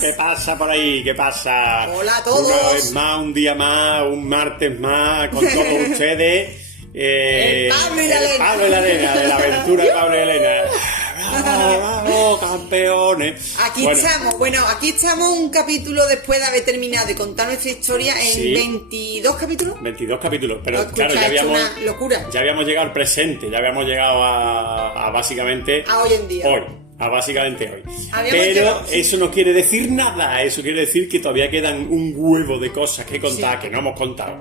¿Qué pasa por ahí? ¿Qué pasa? Hola a todos. Una vez más, un día más, un martes más, con todos ustedes. El Pablo y la Elena. Pablo y la Elena, de la aventura de Pablo y Elena. ¡Bravo, campeones! Aquí estamos un capítulo después de haber terminado de contar nuestra historia en 22 capítulos. 22 capítulos, pero Escucha, claro, ya habíamos, una locura. ya habíamos llegado al presente, ya habíamos llegado a básicamente... A hoy en día. A básicamente hoy. Habíamos Pero llegado, sí. eso no quiere decir nada, eso quiere decir que todavía quedan un huevo de cosas que contar, que no hemos contado.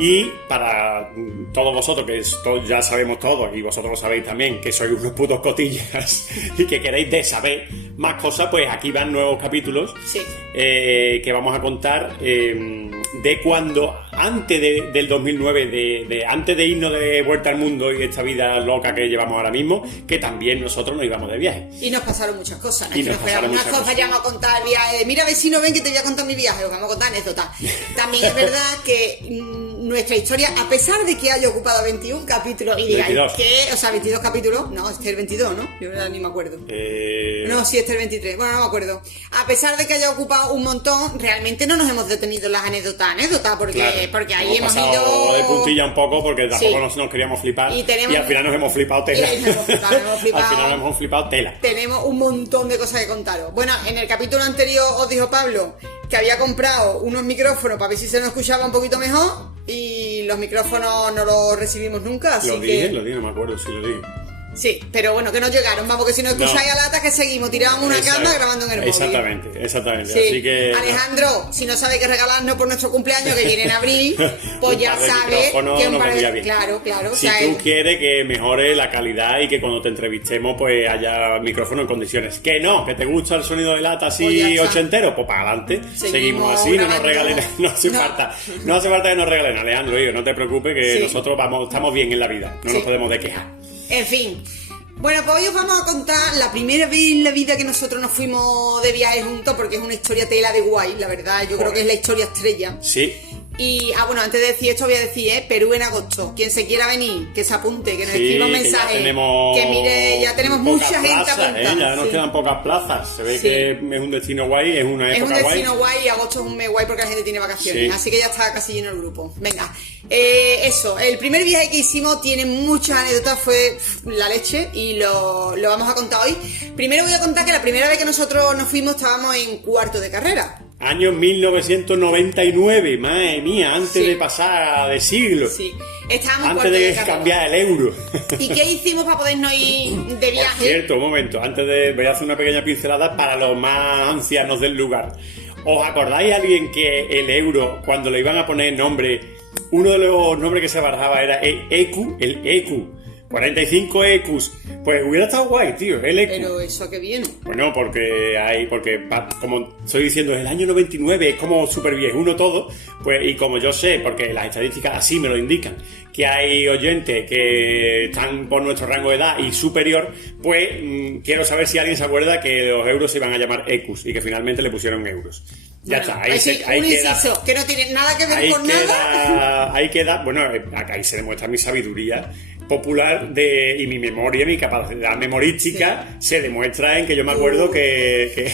Y para todos vosotros, que ya sabemos todos, y vosotros lo sabéis también, que sois unos putos cotillas y que queréis de saber más cosas, pues aquí van nuevos capítulos que vamos a contar de cuando, antes del 2009, antes de irnos de vuelta al mundo y esta vida loca que llevamos ahora mismo, que también nosotros nos íbamos de viaje. Y nos pasaron muchas cosas. Y nos pasaron unas muchas cosas, cosas. ya vamos a contar viajes. Mira, vecino, ven que te voy a contar mi viaje. Os vamos a contar anécdotas. También es verdad que nuestra historia, a pesar de que haya ocupado 21 capítulos, y digáis 22. que, o sea, 22 capítulos, no, este es el 22, ¿no? Yo ni me acuerdo. No, sí, este es el 23. Bueno, no me acuerdo. A pesar de que haya ocupado un montón, realmente no nos hemos detenido en las anécdotas, porque, Claro, porque ahí hemos pasado ido de puntilla un poco porque tampoco Sí. nos queríamos flipar Y y al final nos hemos flipado tela. Y nos hemos flipado. Al final nos hemos flipado tela. Tenemos un montón de cosas que contaros. Bueno, en el capítulo anterior os dijo Pablo que había comprado unos micrófonos para ver si se nos escuchaba un poquito mejor y los micrófonos no los recibimos nunca, así Lo dije, no me acuerdo si lo dije. Sí, pero bueno, que no llegaron. Vamos, que si no escucháis a lata, que seguimos. Tiramos una cama grabando en el móvil. Exactamente. Sí. Así que... Alejandro, si no sabe qué regalarnos por nuestro cumpleaños, que viene en abril, pues ya sabe que un par de... Claro. Si tú quieres que mejore la calidad y que cuando te entrevistemos pues haya micrófono en condiciones. Que no, que te gusta el sonido de lata así Pues ochentero, pues para adelante. Seguimos así, no nos regalen... No hace falta que nos regalen, Alejandro, no te preocupes que nosotros estamos bien en la vida. No nos podemos de quejar. En fin. Bueno, pues hoy os vamos a contar la primera vez en la vida que nosotros nos fuimos de viaje juntos, porque es una historia tela de guay, la verdad. Yo creo que es la historia estrella. Sí. Y, bueno, antes de decir esto voy a decir, Perú en agosto. Quien se quiera venir, que se apunte, que nos escriba un mensaje. Que mire, ya tenemos mucha gente apuntada. Ya nos quedan pocas plazas. Se ve que es un destino guay, es una época guay. Es un destino guay y agosto es un mes guay porque la gente tiene vacaciones. Sí. Así que ya está casi lleno el grupo. Venga, eso, el primer viaje que hicimos tiene muchas anécdotas, fue la leche y lo vamos a contar hoy. Primero voy a contar que la primera vez que nosotros nos fuimos estábamos en cuarto de carrera. Año 1999, madre mía, antes de pasar de siglo. Sí, estábamos antes de cambiar el euro. ¿Y qué hicimos para podernos ir de viaje? Por cierto, un momento, voy a hacer una pequeña pincelada para los más ancianos del lugar. ¿Os acordáis alguien que el euro, cuando le iban a poner nombre, uno de los nombres que se barajaba era el EQ? 45 EQs. Pues hubiera estado guay, tío, el EQ. Pero eso a qué viene. Bueno, porque como estoy diciendo, el año 99 es como súper viejuno todo, pues, y como yo sé, porque las estadísticas así me lo indican, que hay oyentes que están por nuestro rango de edad y superior, pues quiero saber si alguien se acuerda que los euros se iban a llamar EQs y que finalmente le pusieron euros. Ya está, ahí un queda, inciso, que no tiene nada que ver con nada. Ahí queda, bueno, acá ahí se demuestra mi sabiduría popular y mi memoria, mi capacidad memorística se demuestra en que yo me acuerdo que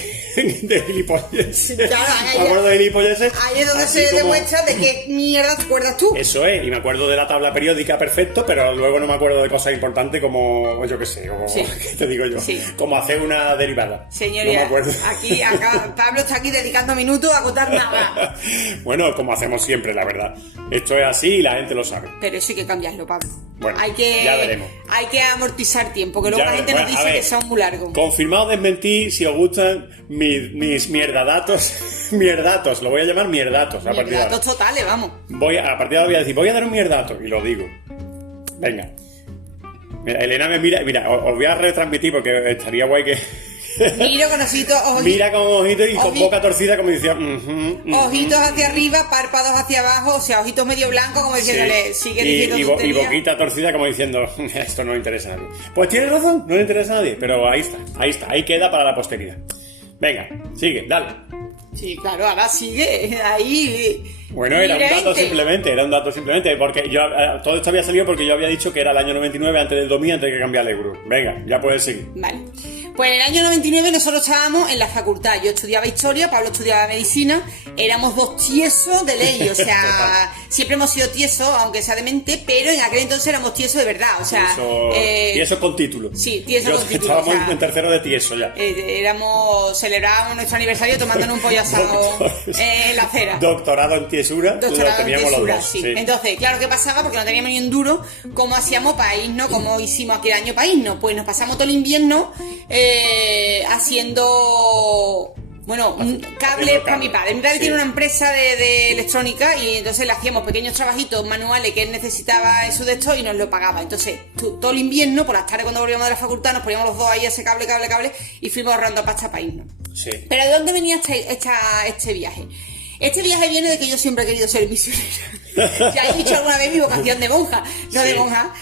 de gilipolleces. Claro, me acuerdo de gilipolleces. Ahí es donde se demuestra de qué mierda te acuerdas tú. Eso es, y me acuerdo de la tabla periódica perfecto, pero luego no me acuerdo de cosas importantes como, yo qué sé, o ¿qué te digo yo? Sí. Como hacer una derivada. Señoría, no me acuerdo. acá Pablo está aquí dedicando minutos a contar nada. Bueno, como hacemos siempre, la verdad. Esto es así y la gente lo sabe. Pero eso hay que cambiarlo, Pablo. Bueno, ya veremos. Hay que amortizar tiempo, que luego la gente nos dice que son muy largos. Confirmado, desmentir, si os gustan mis mierdatos. Mierdatos, lo voy a llamar mierdatos. Mierdatos totales, vamos. A partir de ahora voy a decir, voy a dar un mierdato, y lo digo. Venga. Mira, Elena me mira, os voy a retransmitir porque estaría guay que... Mira con ojitos, mira con ojitos y con boca torcida como decía ojitos hacia arriba, párpados hacia abajo, o sea, ojitos medio blancos como diciéndole, sigue diciendo tonterías. Y boquita torcida como diciendo, esto no le interesa a nadie. Pues tienes razón, no le interesa a nadie, pero ahí está, ahí queda para la posteridad. Venga, sigue, dale. Sí, claro, ahora sigue, ahí... Bueno, era un dato simplemente, porque todo esto había salido porque yo había dicho que era el año 99 antes del 2000, antes de que cambiara el euro. Venga, ya puedes seguir. Vale. Pues en el año 99 nosotros estábamos en la facultad. Yo estudiaba historia, Pablo estudiaba medicina. Éramos dos tiesos de ley, o sea, siempre hemos sido tiesos, aunque sea de mente, pero en aquel entonces éramos tiesos de verdad, o sea... Tieso con título. Sí, tieso con título. Estábamos o sea, en tercero de tieso ya. Celebrábamos nuestro aniversario tomándonos un pollo asado en la acera. Doctorado en tiesura, Doctorado en teníamos tiesura, los dos. sí. Sí. Entonces, claro, ¿qué pasaba? Porque no teníamos ni un duro. ¿Cómo hacíamos para irnos? ¿Cómo hicimos aquel año para irnos? Pues nos pasamos todo el invierno haciendo... Bueno, cables para mi padre. Mi padre tiene una empresa de electrónica y entonces le hacíamos pequeños trabajitos manuales que él necesitaba eso de esto y nos lo pagaba. Entonces, todo el invierno, por las tardes cuando volvíamos de la facultad, nos poníamos los dos ahí a ese cable y fuimos ahorrando pasta para irnos. Sí. Pero ¿de dónde venía este viaje? Este viaje viene de que yo siempre he querido ser misionera. Ya he dicho alguna vez mi vocación de monja, no de monja,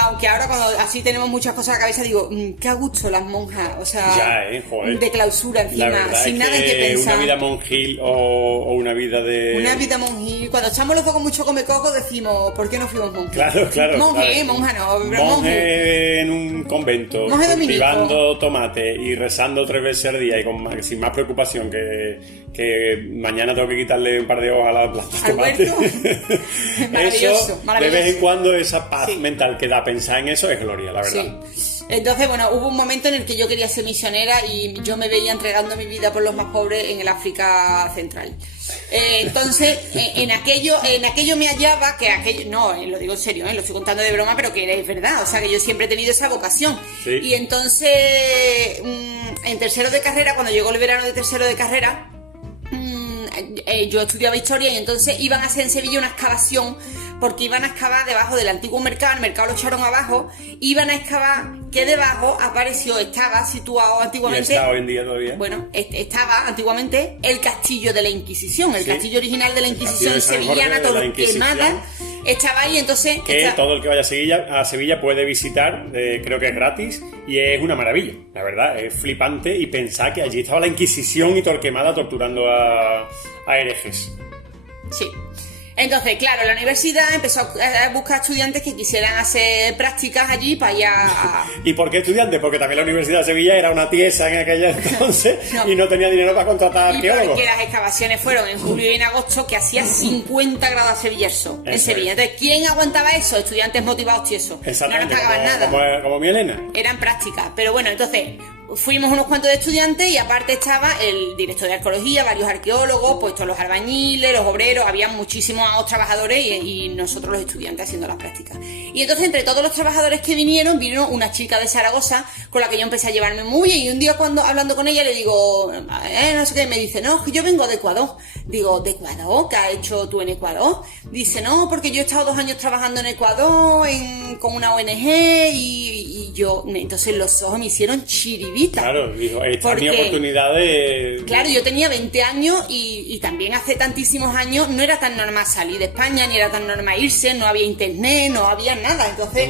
aunque ahora cuando así tenemos muchas cosas en la cabeza digo, qué a gusto las monjas, o sea, joder. De clausura encima, sin nada en que pensar. Una vida monjil o una vida de... Una vida monjil, cuando echamos los dos con mucho coco decimos, ¿por qué no fuimos monjes? Claro. Monje, monja no, pero monje en un convento, cultivando tomate y rezando 3 veces al día y sin más preocupación que mañana tengo que quitarle un par de hojas a la planta de tomate. Maravilloso. De vez en cuando esa paz mental que da pensar en eso es gloria, la verdad. Sí. Entonces, bueno, hubo un momento en el que yo quería ser misionera y yo me veía entregando mi vida por los más pobres en el África Central. Entonces, en aquello me hallaba, lo digo en serio, lo estoy contando de broma, pero que es verdad, o sea, que yo siempre he tenido esa vocación. Sí. Y entonces, en tercero de carrera, cuando llegó el verano de tercero de carrera, yo estudiaba historia y entonces iban a hacer en Sevilla una excavación porque iban a excavar debajo del antiguo mercado, el mercado lo echaron abajo, iban a excavar que debajo estaba situado antiguamente... ¿Y está hoy en día todavía? Bueno, estaba antiguamente el castillo de la Inquisición, el castillo original de la Inquisición sevillana, todo quemada, estaba ahí, entonces... Todo el que vaya a Sevilla puede visitar, creo que es gratis, y es una maravilla, la verdad, es flipante, y pensar que allí estaba la Inquisición y Torquemada torturando a herejes. Sí. Entonces, claro, la universidad empezó a buscar estudiantes que quisieran hacer prácticas allí para allá. ¿Y por qué estudiantes? Porque también la Universidad de Sevilla era una tiesa en aquella entonces y no tenía dinero para contratar arqueólogos. Y porque las excavaciones fueron en julio y en agosto, que hacía 50 grados a Sevillero en Sevilla. Entonces, ¿quién aguantaba eso? Estudiantes motivados tiesos. Exactamente, no nos pagaban nada. Como mi Elena. Eran prácticas. Pero bueno, entonces... Fuimos unos cuantos de estudiantes y aparte estaba el director de arqueología, varios arqueólogos, pues todos los albañiles, los obreros, había muchísimos trabajadores y nosotros los estudiantes haciendo las prácticas. Y entonces entre todos los trabajadores que vino una chica de Zaragoza con la que yo empecé a llevarme muy bien y un día cuando hablando con ella le digo, no sé qué, me dice, no, que yo vengo de Ecuador. Digo, ¿de Ecuador? ¿Qué has hecho tú en Ecuador? Dice, no, porque yo he estado 2 años trabajando en Ecuador con una ONG y yo, entonces los ojos me hicieron chiribí. Claro, dijo, esta es mi oportunidad de... Claro, yo tenía 20 años y también hace tantísimos años no era tan normal salir de España, ni era tan normal irse, no había internet, no había nada. Entonces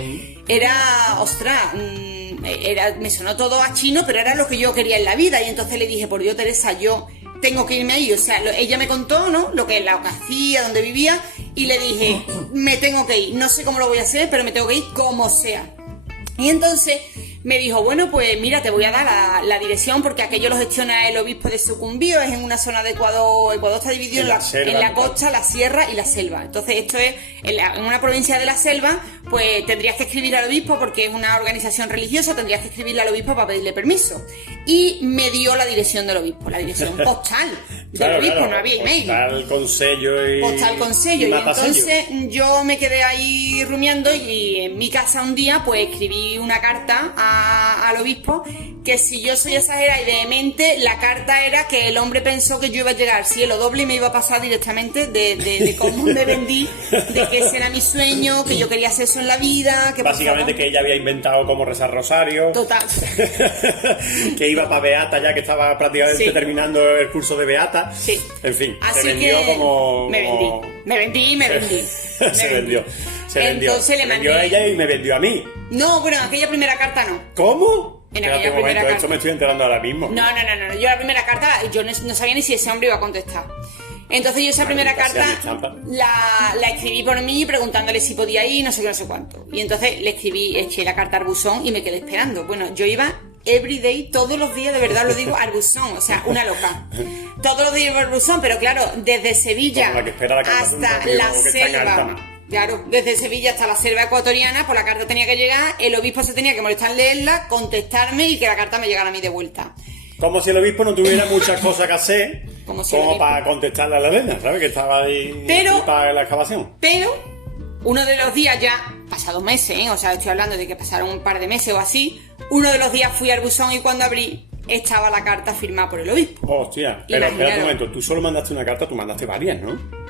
me sonó todo a chino, pero era lo que yo quería en la vida. Y entonces le dije, por Dios, Teresa, yo tengo que irme ahí. O sea, ella me contó, ¿no?, lo que hacía, dónde vivía, y le dije, me tengo que ir. No sé cómo lo voy a hacer, pero me tengo que ir como sea. Y entonces me dijo, bueno, pues mira, te voy a dar la dirección porque aquello lo gestiona el obispo de Sucumbíos, es en una zona de Ecuador. Ecuador está dividido en la costa, la sierra y la selva. Entonces esto es en una provincia de la selva, pues tendrías que escribir al obispo porque es una organización religiosa, tendrías que escribirle al obispo para pedirle permiso. Y me dio la dirección del obispo, la dirección postal del obispo, no había email. Postal con sello y... Postal con sello. Y entonces yo me quedé ahí rumiando y en mi casa un día pues escribí una carta al obispo, que si yo soy exagerada y vehemente, la carta era que el hombre pensó que yo iba a llegar al cielo doble y me iba a pasar directamente de cómo me vendí, de que ese era mi sueño, que yo quería hacer eso en la vida, que básicamente que ella había inventado cómo rezar rosario. Total. Que iba para Beata ya, que estaba prácticamente terminando el curso de Beata. Sí. En fin, así se vendió como... Me vendí. Se vendió. Entonces le mandé... vendió a ella y me vendió a mí. No, bueno, aquella primera carta no. ¿Cómo? En aquella primera carta. Esto me estoy enterando ahora mismo. No. Yo la primera carta, yo no sabía ni si ese hombre iba a contestar. Entonces yo esa primera carta la escribí por mí preguntándole si podía ir, no sé qué, no sé cuánto. Y entonces le escribí, eché la carta al buzón y me quedé esperando. Bueno, yo iba everyday, todos los días, de verdad lo digo, al buzón, o sea, una loca. Todos los días al buzón, pero claro, desde Sevilla hasta la selva. Claro, desde Sevilla hasta la selva ecuatoriana, pues la carta tenía que llegar, el obispo se tenía que molestar en leerla, contestarme y que la carta me llegara a mí de vuelta. Como si el obispo no tuviera muchas cosas que hacer como para contestarle a la Elena, ¿sabes? Que estaba ahí para la excavación. Pero uno de los días ya, pasados meses, o sea, estoy hablando de que pasaron un par de meses o así, uno de los días fui al buzón y cuando abrí estaba la carta firmada por el obispo. Hostia, pero espera un momento, tú solo mandaste una carta, tú mandaste varias, ¿no?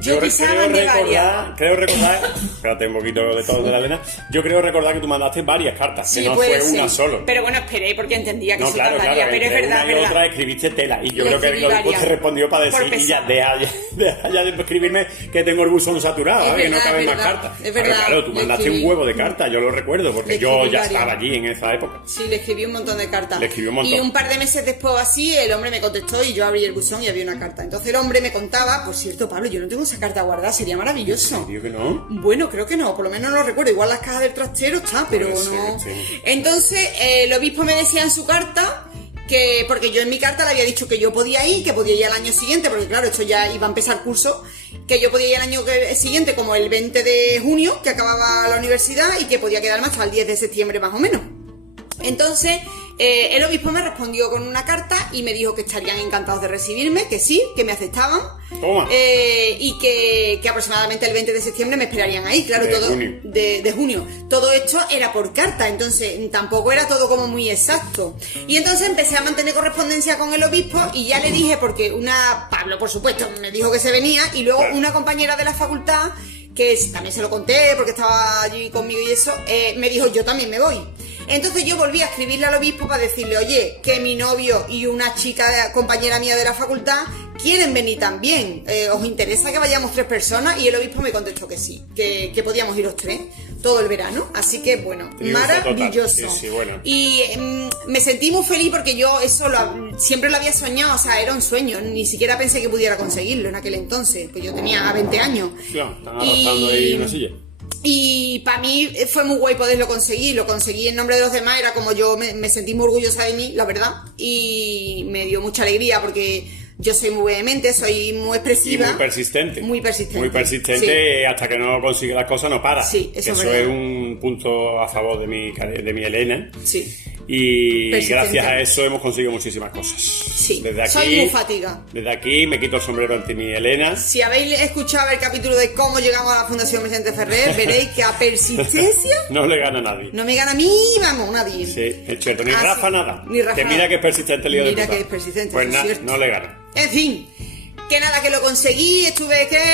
Yo creo recordar, espérate un poquito de todo de la Elena. Yo creo recordar que tú mandaste varias cartas, sí, que no fue una solo. Pero bueno, esperé porque entendía que no, eso claro, tardaría, pero es verdad, una y otra escribiste tela. Y yo creo que el obispo te respondió para decir, y ya, deja ya de escribirme que tengo el buzón saturado, que no caben más cartas. Es verdad. Claro, tú mandaste un huevo de cartas, yo lo recuerdo, porque yo ya estaba allí en esa época. Sí, le escribí un montón de cartas. Le escribí un montón. Y un par de meses después así, el hombre me contestó y yo abrí el buzón y había una carta. Entonces el hombre me contaba, por cierto, Pablo, yo no tengo esa carta guardada, sería maravilloso. ¿En serio que no? Bueno, creo que no, por lo menos no lo recuerdo. Igual las cajas del trastero está, pero no. Sí. Entonces, el obispo me decía en su carta que, porque yo en mi carta le había dicho que yo podía ir, que podía ir al año siguiente, porque claro, esto ya iba a empezar curso, que yo podía ir al año siguiente, como el 20 de junio, que acababa la universidad, y que podía quedarme hasta el 10 de septiembre más o menos. Entonces, el obispo me respondió con una carta y me dijo que estarían encantados de recibirme, que sí, que me aceptaban. Toma. Y que aproximadamente el 20 de septiembre me esperarían ahí, claro, de junio. Todo esto era por carta, entonces tampoco era todo como muy exacto. Y entonces empecé a mantener correspondencia con el obispo y ya le dije, porque Pablo, por supuesto, me dijo que se venía, y luego una compañera de la facultad, que también se lo conté porque estaba allí conmigo y eso, me dijo, yo también me voy. Entonces yo volví a escribirle al obispo para decirle, oye, que mi novio y una chica, compañera mía de la facultad, quieren venir también. ¿Os interesa que vayamos 3 personas? Y el obispo me contestó que sí, que podíamos ir los 3 todo el verano. Así que, bueno, maravilloso. Sí, bueno. Y me sentí muy feliz porque yo eso siempre lo había soñado, o sea, era un sueño. Ni siquiera pensé que pudiera conseguirlo en aquel entonces, pues yo tenía 20 años. Claro, están arrastrando ahí una silla. Y para mí fue muy guay poderlo conseguir. Lo conseguí en nombre de los demás, era como yo me sentí muy orgullosa de mí, la verdad. Y me dio mucha alegría porque yo soy muy vehemente, soy muy expresiva. Y muy persistente. Muy persistente. Muy persistente, sí. Hasta que no consigue las cosas no para. Sí, eso es un punto a favor de mi Elena. Sí. Y gracias a eso hemos conseguido muchísimas cosas. Sí, desde aquí, soy muy fatiga. Desde aquí me quito el sombrero ante mi Elena. Si habéis escuchado el capítulo de cómo llegamos a la Fundación Vicente Ferrer, veréis que a persistencia no le gana a nadie. No me gana a mí, vamos, nadie. Sí, es cierto, ni Rafa nada. Ni Rafa. Que mira que es persistente el lío de puta. Mira que es persistente, pues no le gana. En fin. Que nada, que lo conseguí,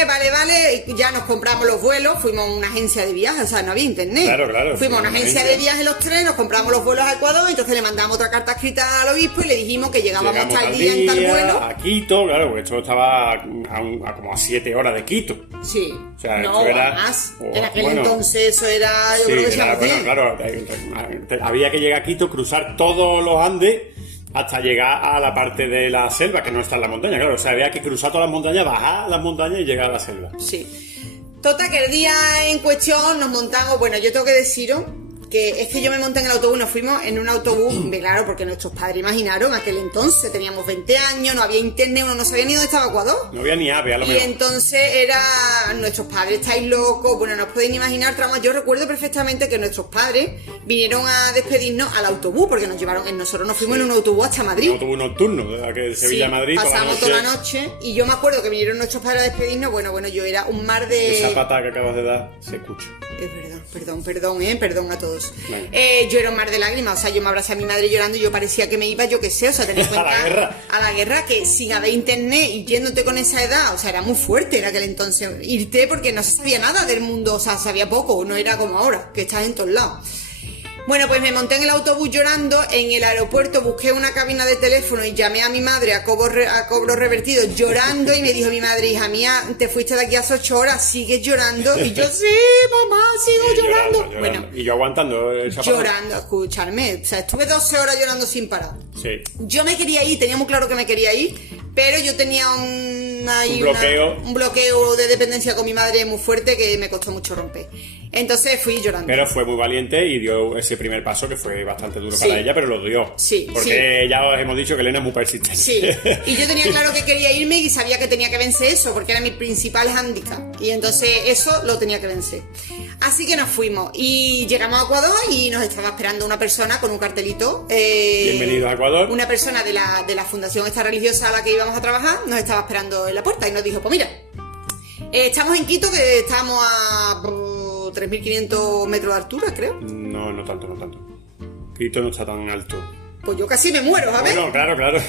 vale, y ya nos compramos los vuelos, fuimos a una agencia de viajes, o sea, no había internet. Claro. Fuimos a una agencia de viajes los 3, nos compramos los vuelos a Ecuador, entonces le mandamos otra carta escrita al obispo y le dijimos que llegábamos tal día en tal vuelo. A Quito, claro, porque esto estaba como a 7 horas de Quito. Sí. O sea, no, esto era más. En aquel entonces eso era, yo creo que se llama bien. Claro, había que llegar a Quito, cruzar todos los Andes, hasta llegar a la parte de la selva, que no está en la montaña, claro. O sea, había que cruzar todas las montañas, bajar las montañas y llegar a la selva. Sí. Total, que el día en cuestión nos montamos, bueno, yo tengo que deciros que es que yo me monté en el autobús, nos fuimos en un autobús, claro, porque nuestros padres imaginaron, aquel entonces teníamos 20 años, no había internet, uno no sabía ni dónde estaba Ecuador. No había ni ave, a lo mejor. Y entonces nuestros padres, estáis locos, bueno, no os podéis ni imaginar tramas. Yo recuerdo perfectamente que nuestros padres vinieron a despedirnos al autobús, porque nosotros nos fuimos en un autobús hasta Madrid. Un autobús nocturno, de Sevilla a Madrid. Pasamos toda la noche, y yo me acuerdo que vinieron nuestros padres a despedirnos, bueno, yo era un mar de... Esa pata que acabas de dar se escucha. Es verdad, perdón a todos. Yo era un mar de lágrimas, o sea, yo me abracé a mi madre llorando y yo parecía que me iba, yo qué sé, o sea, tened en cuenta a la guerra, que sin haber internet y yéndote con esa edad, o sea, era muy fuerte en aquel entonces irte, porque no se sabía nada del mundo, o sea, sabía poco, no era como ahora, que estás en todos lados. Bueno, pues me monté en el autobús llorando, en el aeropuerto busqué una cabina de teléfono y llamé a mi madre a cobro revertido llorando, y me dijo mi madre, hija mía, te fuiste de aquí hace 8 horas, sigues llorando. Y yo, sí, mamá, sigo llorando. Bueno, y yo aguantando llorando, escucharme, o sea, estuve 12 horas llorando sin parar. Sí. Yo me quería ir, tenía muy claro que me quería ir, pero yo tenía un bloqueo de dependencia con mi madre muy fuerte que me costó mucho romper. Entonces fui llorando. Pero fue muy valiente y dio ese primer paso que fue bastante duro para ella, pero lo dio. Sí, porque ya os hemos dicho que Elena es muy persistente. Sí, y yo tenía claro que quería irme y sabía que tenía que vencer eso, porque era mi principal hándicap. Y entonces eso lo tenía que vencer. Así que nos fuimos y llegamos a Ecuador y nos estaba esperando una persona con un cartelito. Bienvenidos a Ecuador. Una persona de la fundación esta religiosa a la que íbamos a trabajar nos estaba esperando en la puerta y nos dijo, pues mira, estamos en Quito, que estamos a 3.500 metros de altura, creo. No tanto. Quito no está tan alto. Pues yo casi me muero, ¿sabes? Bueno, claro.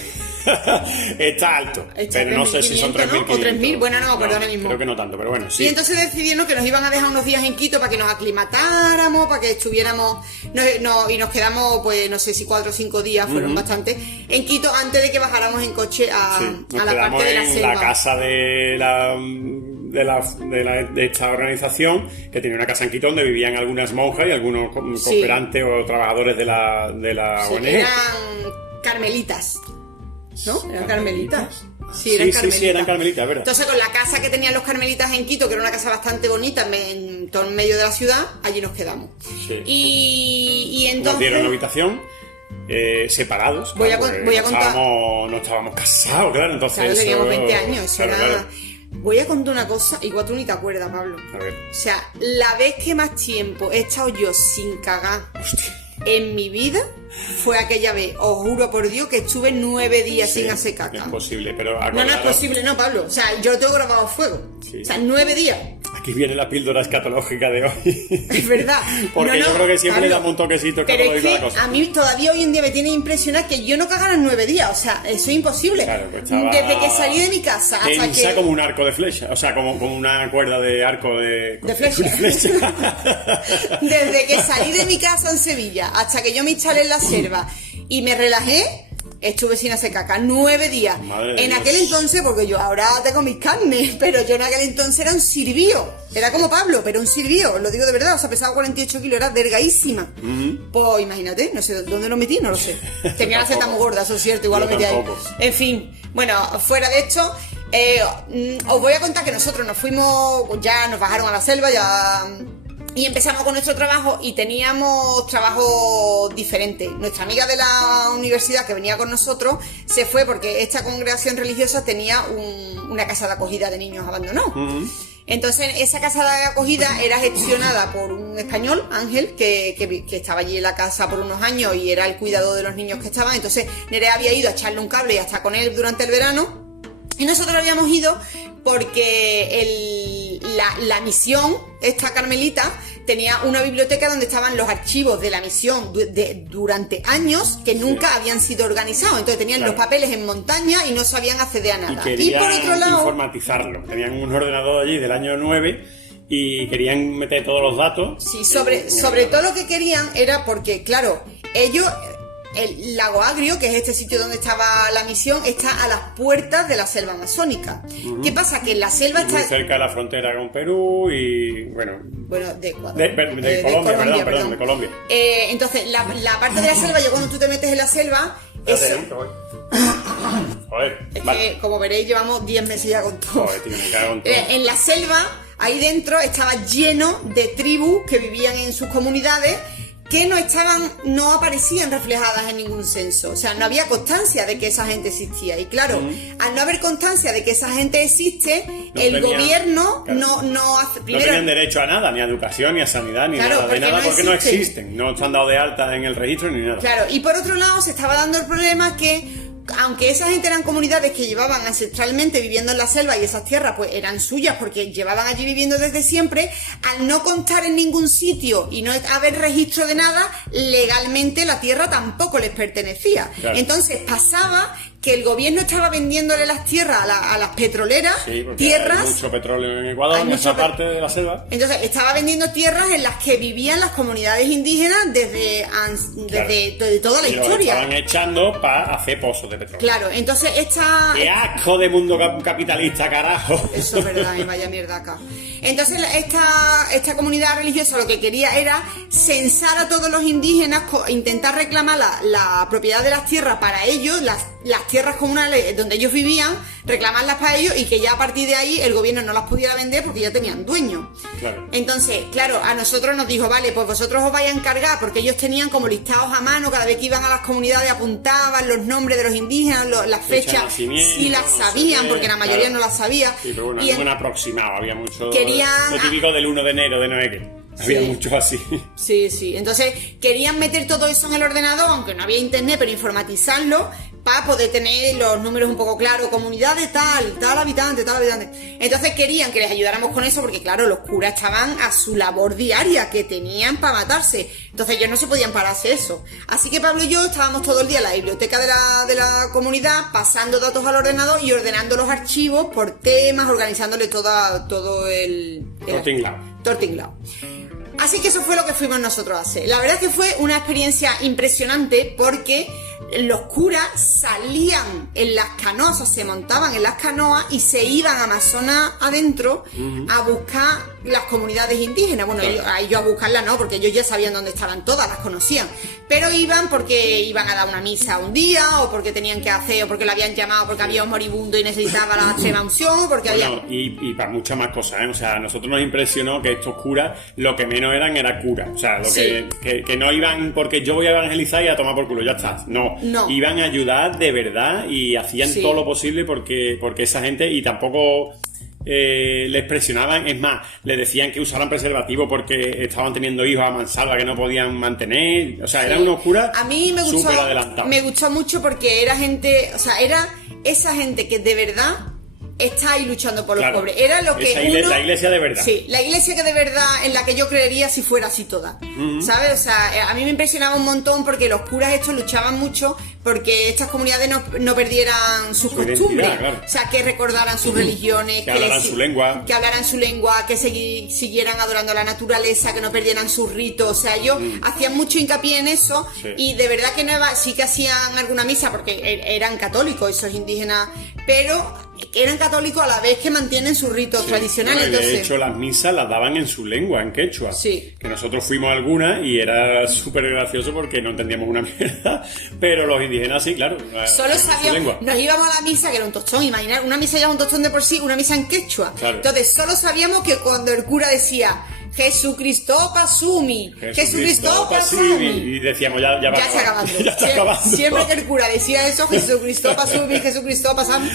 Está alto. Pero no sé si son 3.500. ¿no? O 3.000, bueno, no me acuerdo ahora mismo. Creo que no tanto, pero bueno, sí. Y entonces decidieron que nos iban a dejar unos días en Quito para que nos aclimatáramos, para que estuviéramos, y nos quedamos, pues no sé si 4 o 5 días, fueron bastantes, en Quito antes de que bajáramos en coche a la parte de la selva. La casa de esta organización, que tenía una casa en Quito donde vivían algunas monjas y algunos cooperantes o trabajadores de la ONG. Eran carmelitas, ¿no? ¿Eran carmelitas? Sí, eran carmelitas, ¿verdad? Entonces, con la casa que tenían los carmelitas en Quito, que era una casa bastante bonita, en todo el medio de la ciudad, allí nos quedamos. Sí. Y entonces... Nos dieron una habitación separados. Voy a contar... No estábamos casados, claro, entonces... Claro, teníamos 20 años, eso claro, era... Claro. Voy a contar una cosa, igual tú ni te acuerdas, Pablo. A ver. O sea, la vez que más tiempo he estado yo sin cagar en mi vida fue aquella vez. Os juro por Dios que estuve 9 días sin hacer caca. Es posible, pero... No es posible, no, Pablo. O sea, yo lo tengo grabado a fuego. Sí. O sea, 9 días. Aquí viene la píldora escatológica de hoy. Es verdad. Porque yo creo que siempre le damos un toquecito escatológico a la cosa. A mí todavía hoy en día me tiene impresionante que yo no cagara en 9 días. O sea, eso es imposible. Claro, pues estaba desde que salí de mi casa hasta tensa que... como un arco de flecha. O sea, como una cuerda de arco de flecha. Desde que salí de mi casa en Sevilla hasta que yo me instalé en la selva y me relajé, estuve sin hacer caca 9 días. En aquel entonces, porque yo ahora tengo mis carnes, pero yo en aquel entonces era un sirvío. Era como Pablo, pero un sirvío, lo digo de verdad. O sea, pesaba 48 kilos, era delgadísima. Pues imagínate, no sé dónde lo metí, no lo sé. Tenía la seta muy gorda, eso es cierto, igual lo metí ahí. En fin, bueno, fuera de esto, os voy a contar que nosotros nos fuimos, ya nos bajaron a la selva, y empezamos con nuestro trabajo y teníamos trabajo diferente. Nuestra amiga de la universidad que venía con nosotros se fue porque esta congregación religiosa tenía una casa de acogida de niños abandonados. Entonces esa casa de acogida era gestionada por un español, Ángel, que estaba allí en la casa por unos años y era el cuidador de los niños que estaban. Entonces Nerea había ido a echarle un cable y a estar con él durante el verano. Y nosotros habíamos ido porque la misión, esta carmelita, tenía una biblioteca donde estaban los archivos de la misión durante años que nunca habían sido organizados. Entonces tenían los papeles en montaña y no sabían acceder a nada. Y por otro lado, informatizarlo. Tenían un ordenador allí del año 9 y querían meter todos los datos. Sí, sobre todo lo que querían era porque, claro, ellos... El lago Agrio, que es este sitio donde estaba la misión, está a las puertas de la selva amazónica. ¿Qué pasa? Que la selva está... muy cerca de la frontera con Perú y... Bueno, de Ecuador. De Colombia, perdón, de Colombia. Entonces, la parte de la selva, yo cuando tú te metes en la selva... Joder, es que, como veréis, llevamos 10 meses ya con todo. Joder, tío, me cago en todo. En la selva, ahí dentro, estaba lleno de tribus que vivían en sus comunidades que no aparecían reflejadas en ningún censo. O sea, no había constancia de que esa gente existía. Y claro, al no haber constancia de que esa gente existe, gobierno no hace... Primero, no tenían derecho a nada, ni a educación, ni a sanidad, ni nada de nada, porque no existen. No se han dado de alta en el registro ni nada. Claro, y por otro lado se estaba dando el problema que... Aunque esa gente eran comunidades que llevaban ancestralmente viviendo en la selva y esas tierras pues eran suyas porque llevaban allí viviendo desde siempre, al no constar en ningún sitio y no haber registro de nada, legalmente la tierra tampoco les pertenecía. Claro. Entonces pasaba que el gobierno estaba vendiéndole las tierras a las petroleras, tierras... Hay mucho petróleo en Ecuador, en esa parte de la selva. Entonces estaba vendiendo tierras en las que vivían las comunidades indígenas desde toda la historia. Lo estaban echando para hacer pozos de petróleo. Claro, entonces esta... ¡Qué asco de mundo capitalista, carajo! Eso es verdad, vaya mierda acá. Entonces esta comunidad religiosa lo que quería era censar a todos los indígenas, intentar reclamar la propiedad de las tierras para ellos, las tierras comunales donde ellos vivían, reclamarlas para ellos y que ya a partir de ahí el gobierno no las pudiera vender porque ya tenían dueño. Claro. Entonces, claro, a nosotros nos dijo, vale, pues vosotros os vais a encargar, porque ellos tenían como listados a mano, cada vez que iban a las comunidades apuntaban los nombres de los indígenas, las fechas, si las sabían, porque la mayoría no las sabía. Sí, pero bueno, un aproximado, había mucho. Querían, lo típico del 1 de enero de no sé qué. Había muchos así. Sí. Entonces querían meter todo eso en el ordenador, aunque no había internet, pero informatizarlo para poder tener los números un poco claros, comunidad de tal habitante. Entonces querían que les ayudáramos con eso porque, claro, los curas estaban a su labor diaria que tenían para matarse. Entonces ellos no se podían parar a hacer eso. Así que Pablo y yo estábamos todo el día en la biblioteca de la comunidad, pasando datos al ordenador y ordenando los archivos por temas, organizándole todo el tortinglao. Así que eso fue lo que fuimos nosotros a hacer. La verdad es que fue una experiencia impresionante porque los curas salían en las canoas, o sea, se montaban en las canoas y se iban a Amazonas adentro a buscar las comunidades indígenas. Bueno, ellos a buscarlas no, porque ellos ya sabían dónde estaban todas, las conocían. Pero iban porque iban a dar una misa un día, o porque tenían que hacer, o porque lo habían llamado, porque había un moribundo y necesitaba la extrema unción, o porque había... Y para muchas más cosas, ¿eh? O sea, a nosotros nos impresionó que estos curas lo que menos eran era cura. O sea, que no iban porque yo voy a evangelizar y a tomar por culo, ya está. No. Iban a ayudar de verdad y hacían todo lo posible porque esa gente, y tampoco les presionaban, es más, les decían que usaran preservativo porque estaban teniendo hijos a mansalva que no podían mantener. O sea, eran unos curas súper adelantados. Me gustó mucho porque era gente, o sea, era esa gente que de verdad está ahí luchando por los pobres. Era lo que la iglesia de verdad. Sí, la iglesia que de verdad, en la que yo creería si fuera así toda. ¿Sabes? O sea, a mí me impresionaba un montón porque los curas estos luchaban mucho porque estas comunidades no perdieran sus costumbres. Claro. O sea, que recordaran sus religiones, que hablaran su lengua. Que hablaran su lengua, que siguieran adorando la naturaleza, que no perdieran sus ritos. O sea, ellos hacían mucho hincapié en eso y de verdad que sí que hacían alguna misa porque eran católicos esos indígenas, pero eran católicos a la vez que mantienen sus ritos tradicionales. Entonces, de hecho, las misas las daban en su lengua, en quechua. Sí. Que nosotros fuimos a algunas y era súper gracioso porque no entendíamos una mierda, pero los indígenas sí, claro. Solo sabíamos, nos íbamos a la misa, que era un tostón, imaginar, una misa ya es un tostón de por sí, una misa en quechua. Claro. Entonces, solo sabíamos que cuando el cura decía Jesucristo pasumi, Jesucristo pasumi, y decíamos ya está acabando. Siempre que el cura decía eso, Jesucristo pasumi, Jesucristo pasami,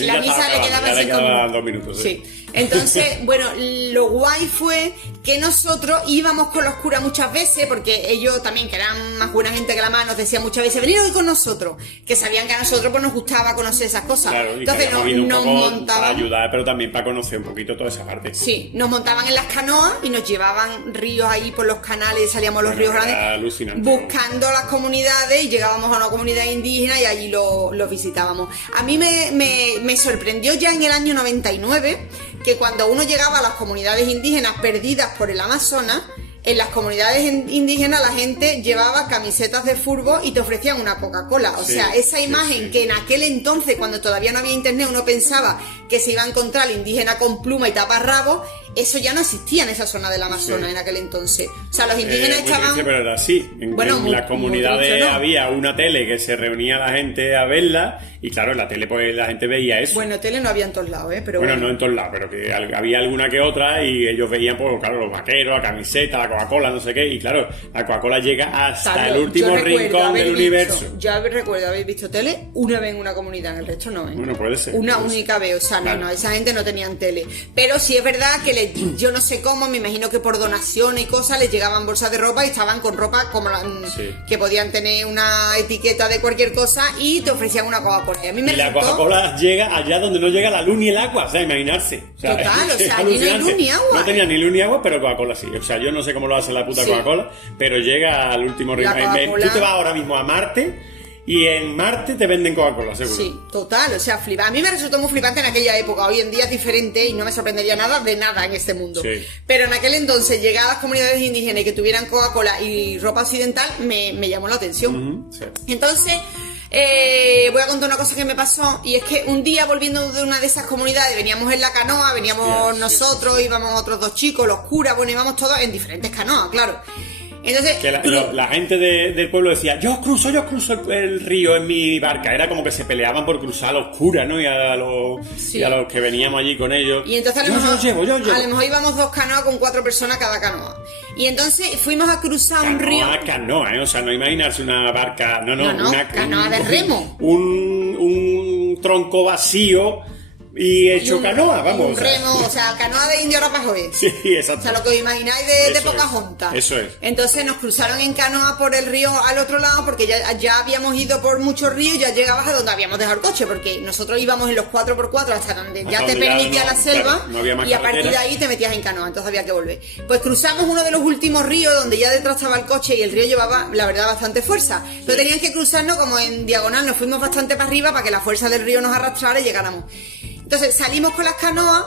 la misa le quedaba en 2 minutos. Sí. Entonces, bueno, lo guay fue que nosotros íbamos con los curas muchas veces, porque ellos también, que eran más buena gente que la más, nos decían muchas veces, venid hoy con nosotros, que sabían que a nosotros pues nos gustaba conocer esas cosas. Claro, y entonces nos montaban para ayudar, pero también para conocer un poquito toda esa parte. Sí, nos montaban en las canoas y nos llevaban ríos ahí por los canales, salíamos a los ríos grandes buscando las comunidades y llegábamos a una comunidad indígena y allí los visitábamos. A mí me sorprendió ya en el año 99 que cuando uno llegaba a las comunidades indígenas perdidas por el Amazonas, en las comunidades indígenas la gente llevaba camisetas de fútbol y te ofrecían una Coca-Cola. O sea, esa imagen que en aquel entonces, cuando todavía no había internet, uno pensaba que se iba a encontrar el indígena con pluma y taparrabo, eso ya no existía en esa zona del Amazonas en aquel entonces. O sea, los indígenas estaban... Pero era así. En las comunidades había una tele que se reunía la gente a verla y claro, en la tele pues la gente veía eso. Bueno, tele no había en todos lados, pero bueno, no en todos lados, pero que había alguna que otra y ellos veían, pues claro, los vaqueros, la camiseta, la Coca-Cola, no sé qué, y claro, la Coca-Cola llega hasta el último rincón del universo. Yo recuerdo haber visto tele una vez en una comunidad, en el resto no, ¿eh? Bueno, puede ser. Una única vez, o sea, no, esa gente no tenían tele. Pero sí es verdad que yo no sé cómo, me imagino que por donaciones y cosas les llegaban bolsas de ropa y estaban con ropa como que podían tener una etiqueta de cualquier cosa y te ofrecían una Coca-Cola. Y a mí me la Coca-Cola llega allá donde no llega la luz ni el agua, o sea, imaginarse. O sea, total, o sea, allí no hay luz ni agua. No tenía ni luz ni agua, pero Coca-Cola sí. O sea, yo no sé cómo lo hace la puta Coca-Cola, pero llega al último rincón. Tú te vas ahora mismo a Marte y en Marte te venden Coca-Cola, seguro. Sí, total, o sea, flipa. A mí me resultó muy flipante en aquella época. Hoy en día es diferente y no me sorprendería nada de nada en este mundo. Sí. Pero en aquel entonces llegar a las comunidades indígenas y que tuvieran Coca-Cola y ropa occidental me llamó la atención. Sí. Entonces... voy a contar una cosa que me pasó y es que un día volviendo de una de esas comunidades veníamos en la canoa, veníamos nosotros, íbamos otros 2 chicos, los curas, bueno, íbamos todos en diferentes canoas, claro. Entonces, Que la gente del pueblo decía, yo cruzo el río en mi barca. Era como que se peleaban por cruzar a los curas, ¿no? Y a los que veníamos allí con ellos. Y entonces yo llevo. a lo mejor íbamos 2 canoas con 4 personas cada canoa. Y entonces fuimos a cruzar un río. Canoa, o sea, no imaginarse una barca, no, una canoa de remo. Un tronco vacío y hecho canoa, vamos. Un remo, o sea, canoa de Indio Rapajoe. Sí, exacto. O sea, lo que os imagináis de Pocahontas. Eso es. Entonces nos cruzaron en canoa por el río al otro lado, porque ya habíamos ido por muchos ríos, ya llegabas a donde habíamos dejado el coche, porque nosotros íbamos en los 4x4 hasta donde ya te permitía la selva, claro, no había más y a partir de ahí te metías en canoa, entonces había que volver. Pues cruzamos uno de los últimos ríos donde ya detrás estaba el coche y el río llevaba, la verdad, bastante fuerza. Pero tenían que cruzarnos como en diagonal, nos fuimos bastante para arriba para que la fuerza del río nos arrastrara y llegáramos. Entonces salimos con las canoas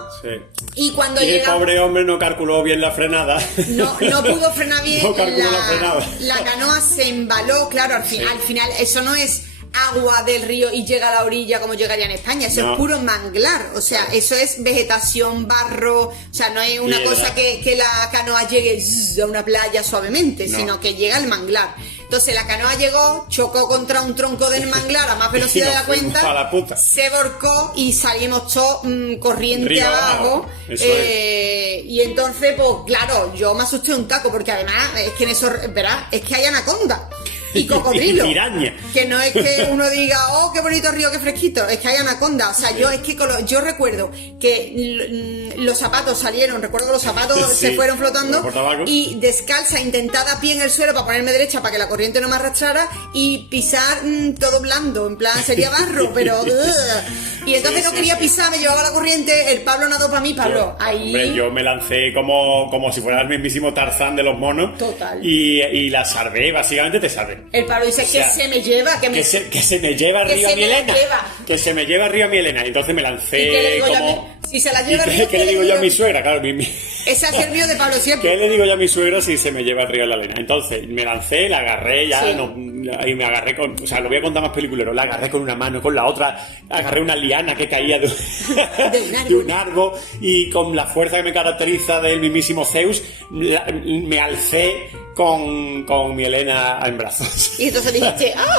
y cuando llegamos... el pobre hombre no calculó bien la frenada. No pudo frenar bien. No calculó la frenada. La canoa se embaló, claro, al final eso no es agua del río y llega a la orilla como llegaría en España, eso es puro manglar, o sea, eso es vegetación, barro, o sea, no es una cosa que la canoa llegue a una playa suavemente, sino que llega al manglar. Entonces la canoa llegó, chocó contra un tronco del manglar a más velocidad de la cuenta, se volcó y salimos todos corriente abajo. Y entonces, pues claro, yo me asusté un taco, porque además es que en eso, verás, es que hay anaconda y cocodrilo. Piraña. Que no es que uno diga, oh, qué bonito río, qué fresquito. Es que hay anaconda. O sea, yo recuerdo que los zapatos salieron, recuerdo que los zapatos se fueron flotando y descalza, intentaba a pie en el suelo para ponerme derecha para que la corriente no me arrastrara y pisar todo blando, en plan sería barro, pero... Y entonces no quería pisar, me llevaba la corriente, el Pablo nadó para mí, Pablo. Ahí... Hombre, yo me lancé como si fuera el mismísimo Tarzán de los monos. Total. Y la salvé, básicamente te salvé. El Pablo dice, que se me lleva, que se me lleva Río a mi Elena. Que se me lleva Río a mi Elena. Entonces me lancé si se la lleva Río, ¿qué le digo yo a mi suegra? Claro, ese ha sido el mío de Pablo siempre. ¿Qué le digo yo a mi suegra si se me lleva el río a la Elena? Entonces me lancé, la agarré ya, y me agarré con... O sea, lo voy a contar más peliculero. La agarré con una mano, con la otra agarré una liana que caía de un árbol y con la fuerza que me caracteriza del mismísimo Zeus, me alcé con mi Elena en brazos. Y entonces dijiste, ¡ah!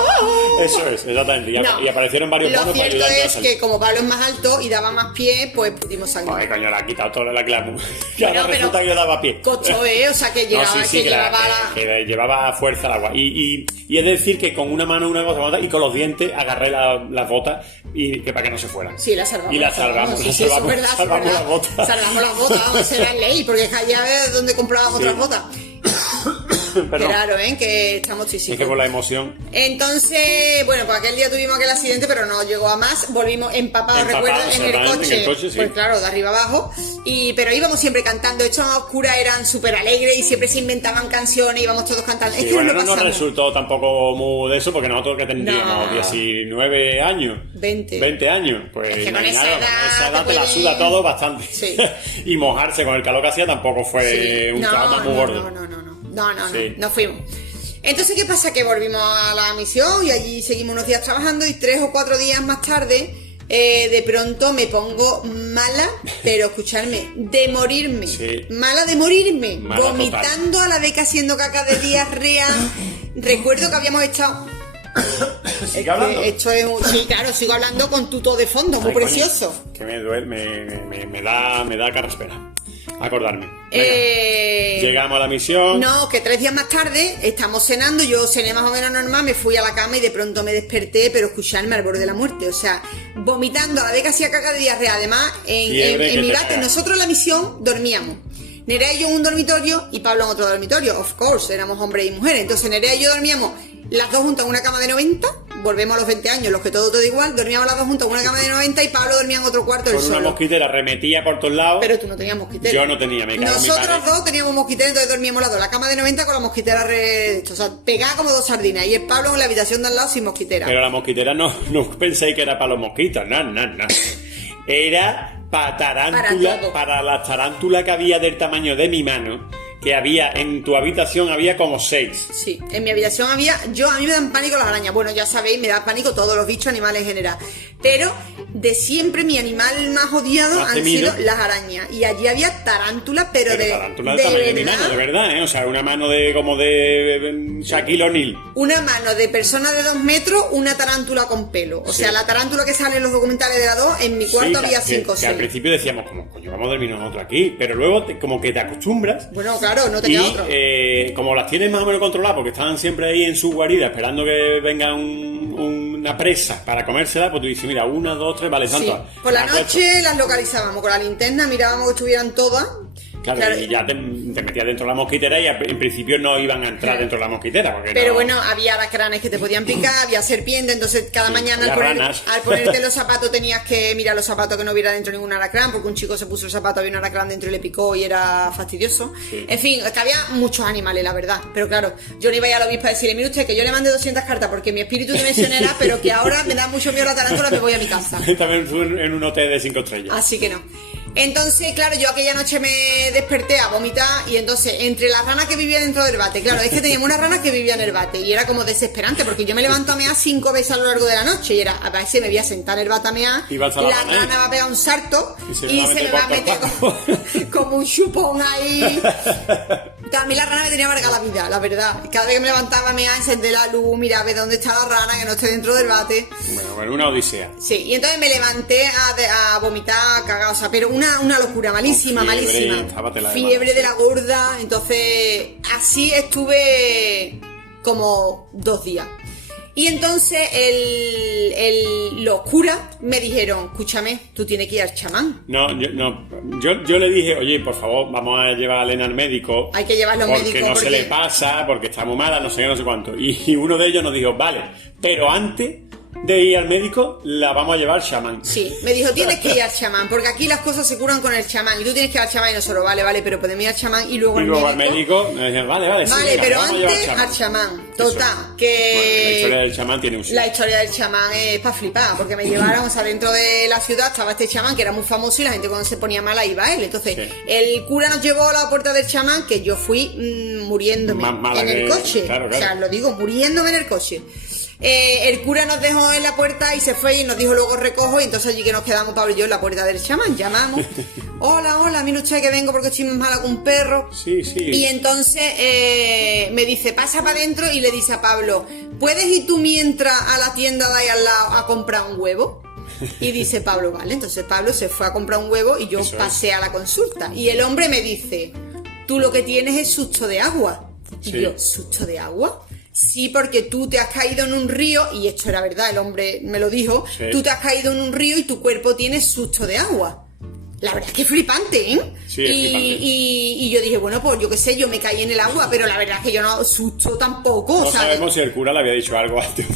Eso es, exactamente. Y aparecieron varios monos para ayudarme. Lo cierto es que como Pablo es más alto y daba más pie, pues pudimos salir. Ay, coño, le ha quitado toda la glamour. Que ahora resulta que yo daba pie. Costó, o sea, que llevaba fuerza al agua. Y es decir que con una mano una cosa y con los dientes agarré las botas y que para que no se fueran. Sí, las salvamos. Y las salvamos. Salvamos las botas. Salvamos las botas, vamos a hacer ley, porque es que allá es donde comprábamos otras botas. Claro, que estamos tristes. Es que por la emoción. Entonces, bueno, pues aquel día tuvimos aquel accidente, pero no llegó a más. Volvimos empapados, recuerda, en el coche. Sí. Pues claro, de arriba abajo. Pero íbamos siempre cantando. Estos a oscuras eran súper alegres y siempre se inventaban canciones, íbamos todos cantando. Sí, es que bueno, no nos resultó tampoco muy de eso, porque nosotros que tendríamos 19 años. 20 años. Pues es que con esa edad te la suda todo bastante. Sí. Y mojarse con el calor que hacía tampoco fue un trauma muy gordo. No fuimos. Entonces, ¿qué pasa? Que volvimos a la misión y allí seguimos unos días trabajando y 3 o 4 días más tarde, de pronto me pongo mala, pero escuchadme, de morirme. Sí. Mala de morirme. Mala vomitando total. A la vez que haciendo caca de diarrea. Recuerdo que habíamos estado... ¿Sigue hablando? Sí, claro, sigo hablando con tu todo de fondo, muy precioso. Coño, que me duele, me da carraspera acordarme. Llegamos a la misión. No, que 3 días más tarde estamos cenando, yo cené más o menos normal, me fui a la cama y de pronto me desperté, pero escucharme al borde de la muerte, o sea, vomitando a la vez que hacía caca de diarrea. Además, en mi bate, nosotros en la misión dormíamos. Nerea y yo en un dormitorio y Pablo en otro dormitorio, of course, éramos hombres y mujeres. Entonces Nerea y yo dormíamos las dos juntas en una cama de 90, volvemos a los 20 años, los que todo igual, dormíamos las dos juntas en una cama de 90 y Pablo dormía en otro cuarto del solo. Con una mosquitera remetía por todos lados. Pero tú no tenías mosquitera. Yo no tenía, me cago en mi padre. Nosotros dos teníamos mosquitera, entonces dormíamos las dos, la cama de 90 con la mosquitera o sea, pegada como 2 sardinas, y el Pablo en la habitación de al lado sin mosquitera. Pero la mosquitera no penséis que era para los mosquitos, no. Era para las tarántulas que había del tamaño de mi mano, que había en tu habitación, había como 6. Sí, en mi habitación había... a mí me dan pánico las arañas. Bueno, ya sabéis, me da pánico todos los bichos, animales en general. Pero de siempre mi animal más odiado Más han temido. sido las arañas. Y allí había tarántulas, pero de tarántula del tamaño de mi mano, de verdad, ¿eh? O sea, una mano de como de Shaquille O'Neal. una mano de persona de 2 metros, una tarántula con pelo. O sea, la tarántula que sale en los documentales de la 2, en mi cuarto Sí, había que- 5 o que al 6. principio decíamos, como coño, vamos a dormir nosotros aquí. Pero luego como que te acostumbras. Bueno, claro, no te queda otra. Y como las tienes más o menos controladas, porque estaban siempre ahí en su guarida esperando que venga una presa para comérsela, pues tú dices, mira, 1, 2, 3, vale, Sí. tanto. Por la noche las localizábamos con la linterna, mirábamos que estuvieran todas. Claro, y ya te metías dentro de la mosquitera y en principio no iban a entrar dentro de la mosquitera. Porque Pero no- bueno, había alacranes que te podían picar, había serpientes, entonces cada mañana había ranas. al ponerte los zapatos tenías que mirar los zapatos que no hubiera dentro ningún alacrán, porque un chico se puso el zapato, había un alacrán dentro y le picó y era fastidioso. Sí. En fin, que había muchos animales, la verdad. Pero claro, yo no iba a ir al obispo a decirle, mire usted, que yo le mandé 200 cartas porque mi espíritu dimensionera, pero que ahora me da mucho miedo la tarántula, me voy a mi casa. También fue en un hotel de 5 estrellas. Así que no. Entonces, claro, yo aquella noche me desperté a vomitar y entonces, entre las ranas que vivían dentro del bate, claro, es que teníamos unas ranas que vivían en el bate y era como desesperante porque yo me levanto a mear 5 veces a lo largo de la noche y era, a veces me voy a sentar en el bate a mear, Y vas a la la rana ahí. rana va a pegar un salto Y se y me va a se meter me va a por meter todas como un chupón ahí. A mí la rana me tenía amarga la vida, la verdad. Cada vez que me levantaba a mear, encender la luz, mirar a ver dónde está la rana, que no esté dentro del bate. Bueno, una odisea. Sí, y entonces me levanté a vomitar, cagada, o sea, pero una locura, malísima, Con fiebre, malísima. tábatela de Fiebre manos, de la gorda, entonces así estuve como 2 días. Y entonces los curas me dijeron, escúchame, tú tienes que ir al chamán. Yo le dije, oye, por favor, vamos a llevar a Elena al médico. Hay que llevarlo al porque médico, no se porque- le pasa, porque está muy mala, no sé qué, no sé cuánto. Y uno de ellos nos dijo, vale, pero antes de ir al médico, la vamos a llevar al chamán. Sí, me dijo, tienes que ir al chamán, porque aquí las cosas se curan con el chamán, y tú tienes que ir al chamán y nosotros, vale, pero podemos ir al chamán y luego Y al luego médico. al médico, me decían, vale, sí, Vale, venga, pero vamos a llevar antes al chamán. Total, Eso. que... Bueno, la historia del chamán tiene un sí. La historia del chamán es para flipar, porque me llevaron, o sea, dentro de la ciudad estaba este chamán que era muy famoso y la gente cuando se ponía mala iba a él. Entonces, Sí. el cura nos llevó a la puerta del chamán, que yo fui muriéndome Más mala en el que- coche. claro. O sea, lo digo, muriéndome en el coche. El cura nos dejó en la puerta y se fue y nos dijo luego recojo, y entonces allí que nos quedamos Pablo y yo en la puerta del chamán, llamamos, hola, mire usted que vengo porque estoy más mala con un perro. Sí. Y entonces me dice, pasa para adentro, y le dice a Pablo, ¿puedes ir tú mientras a la tienda de ahí al lado a comprar un huevo? Y dice Pablo, vale. Entonces Pablo se fue a comprar un huevo y yo Eso es. pasé a la consulta. Y el hombre me dice, tú lo que tienes es susto de agua. Y Sí. yo, ¿susto de agua? Sí, porque tú te has caído en un río, y esto era verdad, el hombre me lo dijo, Sí. tú te has caído en un río y tu cuerpo tiene susto de agua. La verdad es que es flipante, ¿eh? Sí, es flipante. Y yo dije, bueno, pues yo qué sé, yo me caí en el agua, pero la verdad es que yo no susto tampoco. No o sea, sabemos si el cura le había dicho algo antes.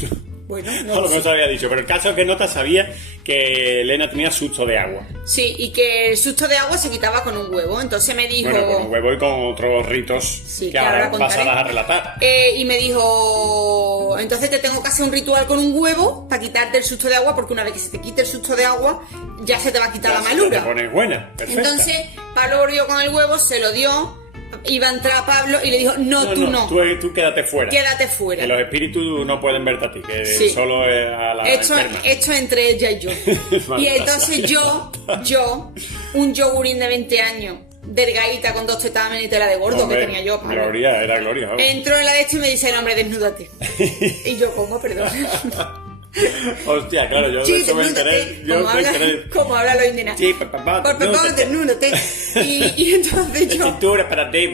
bueno, A no lo sé. mejor se había dicho, pero el caso es que Nota sabía que Elena tenía susto de agua. Sí, y que el susto de agua se quitaba con un huevo. Entonces me dijo... Bueno, con un huevo y con otros ritos Sí, que que ahora ahora contaré. pasarás a relatar. Y me dijo, entonces te tengo que hacer un ritual con un huevo para quitarte el susto de agua, porque una vez que se te quite el susto de agua, ya se te va a quitar la Ya, malura. Te pones buena, perfecta. Entonces, Pablo abrió con el huevo, se lo dio, iba a entrar Pablo y le dijo, no, tú no, Tú quédate fuera. quédate fuera. Que los espíritus no pueden verte a ti, que Sí. solo es a la Esto enferma. entre ella y yo. Y Fantástico. entonces yo, un yogurín de 20 años, delgadita con 2 tetas y tela de gordo Hombre, que tenía yo, Pablo. Era gloria. vamos. Entro en la de esto y me dice, no, hombre, desnúdate. Y yo, ¿cómo? Perdón. Hostia, claro, yo de Sí, eso me desnúdate. enteré. Yo me enteré. Como habla los indígenas. Sí, papá, Por favor, desnúdate. desnúdate. Y entonces La yo... cintura para ti.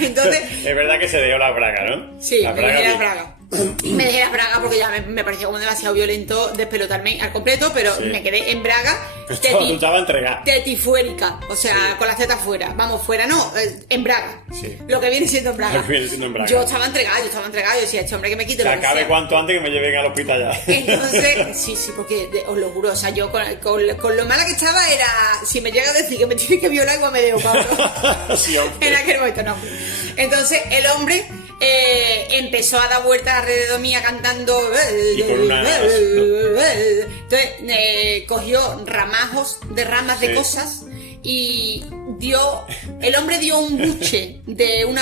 Entonces... Es verdad que se dio la braga, ¿no? Sí, la me dejé las bien. bragas. Me dejé las bragas porque ya me parecía como demasiado violento despelotarme al completo, pero Sí. me quedé en braga Tú estabas entregada. tetifuérica, o sea, con las tetas fuera. Vamos, fuera no, en braga. Sí. Lo que viene siendo en braga. Lo que viene siendo en braga. Yo estaba entregada, yo decía, este hombre que me quite Que lo que acabe sea. cuanto antes que me lleven al hospital ya. Entonces, sí, porque os lo juro, o sea, yo con lo mala que estaba era, si me llega a decir que me tiene que violar, igual me dejo, Pablo. Sí, hombre. En aquel momento, no. Entonces, el hombre empezó a dar vueltas alrededor mía cantando. Y con unas- Entonces, cogió ramajos de ramas de Sí. cosas y el hombre dio un buche de un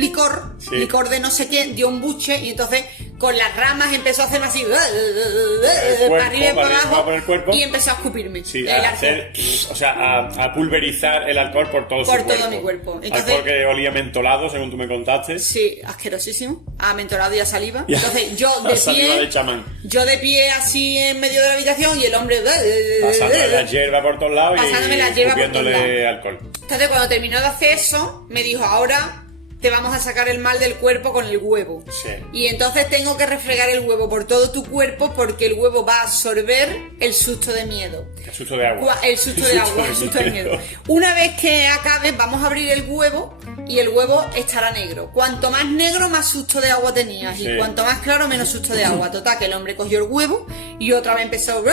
licor, Sí. licor de no sé qué, dio un buche, y entonces con las ramas empezó a hacerme así, cuerpo, para arriba y para abajo, por el cuerpo. y empezó a escupirme. Sí, el a alcohol. hacer, o sea, a pulverizar el alcohol por todo su Por cuerpo. todo mi cuerpo. Entonces, alcohol que olía mentolado, según tú me contaste. Sí, asquerosísimo. A mentolado y a saliva. Entonces yo La de saliva de pie, chamán. yo de pie así en medio de la habitación y el hombre Pasándole la hierba por todos lados pasándome y la hierba por todos escupiéndole lados. alcohol. Entonces cuando terminó de hacer eso, me dijo, ahora te vamos a sacar el mal del cuerpo con el huevo. Sí. Y entonces tengo que refregar el huevo por todo tu cuerpo porque el huevo va a absorber el susto de miedo. El susto de agua. El susto de agua, el susto de miedo. Una vez que acabe, vamos a abrir el huevo y el huevo estará negro. Cuanto más negro, más susto de agua tenías. Sí. Y cuanto más claro, menos susto de agua. Total, que el hombre cogió el huevo y otra vez empezó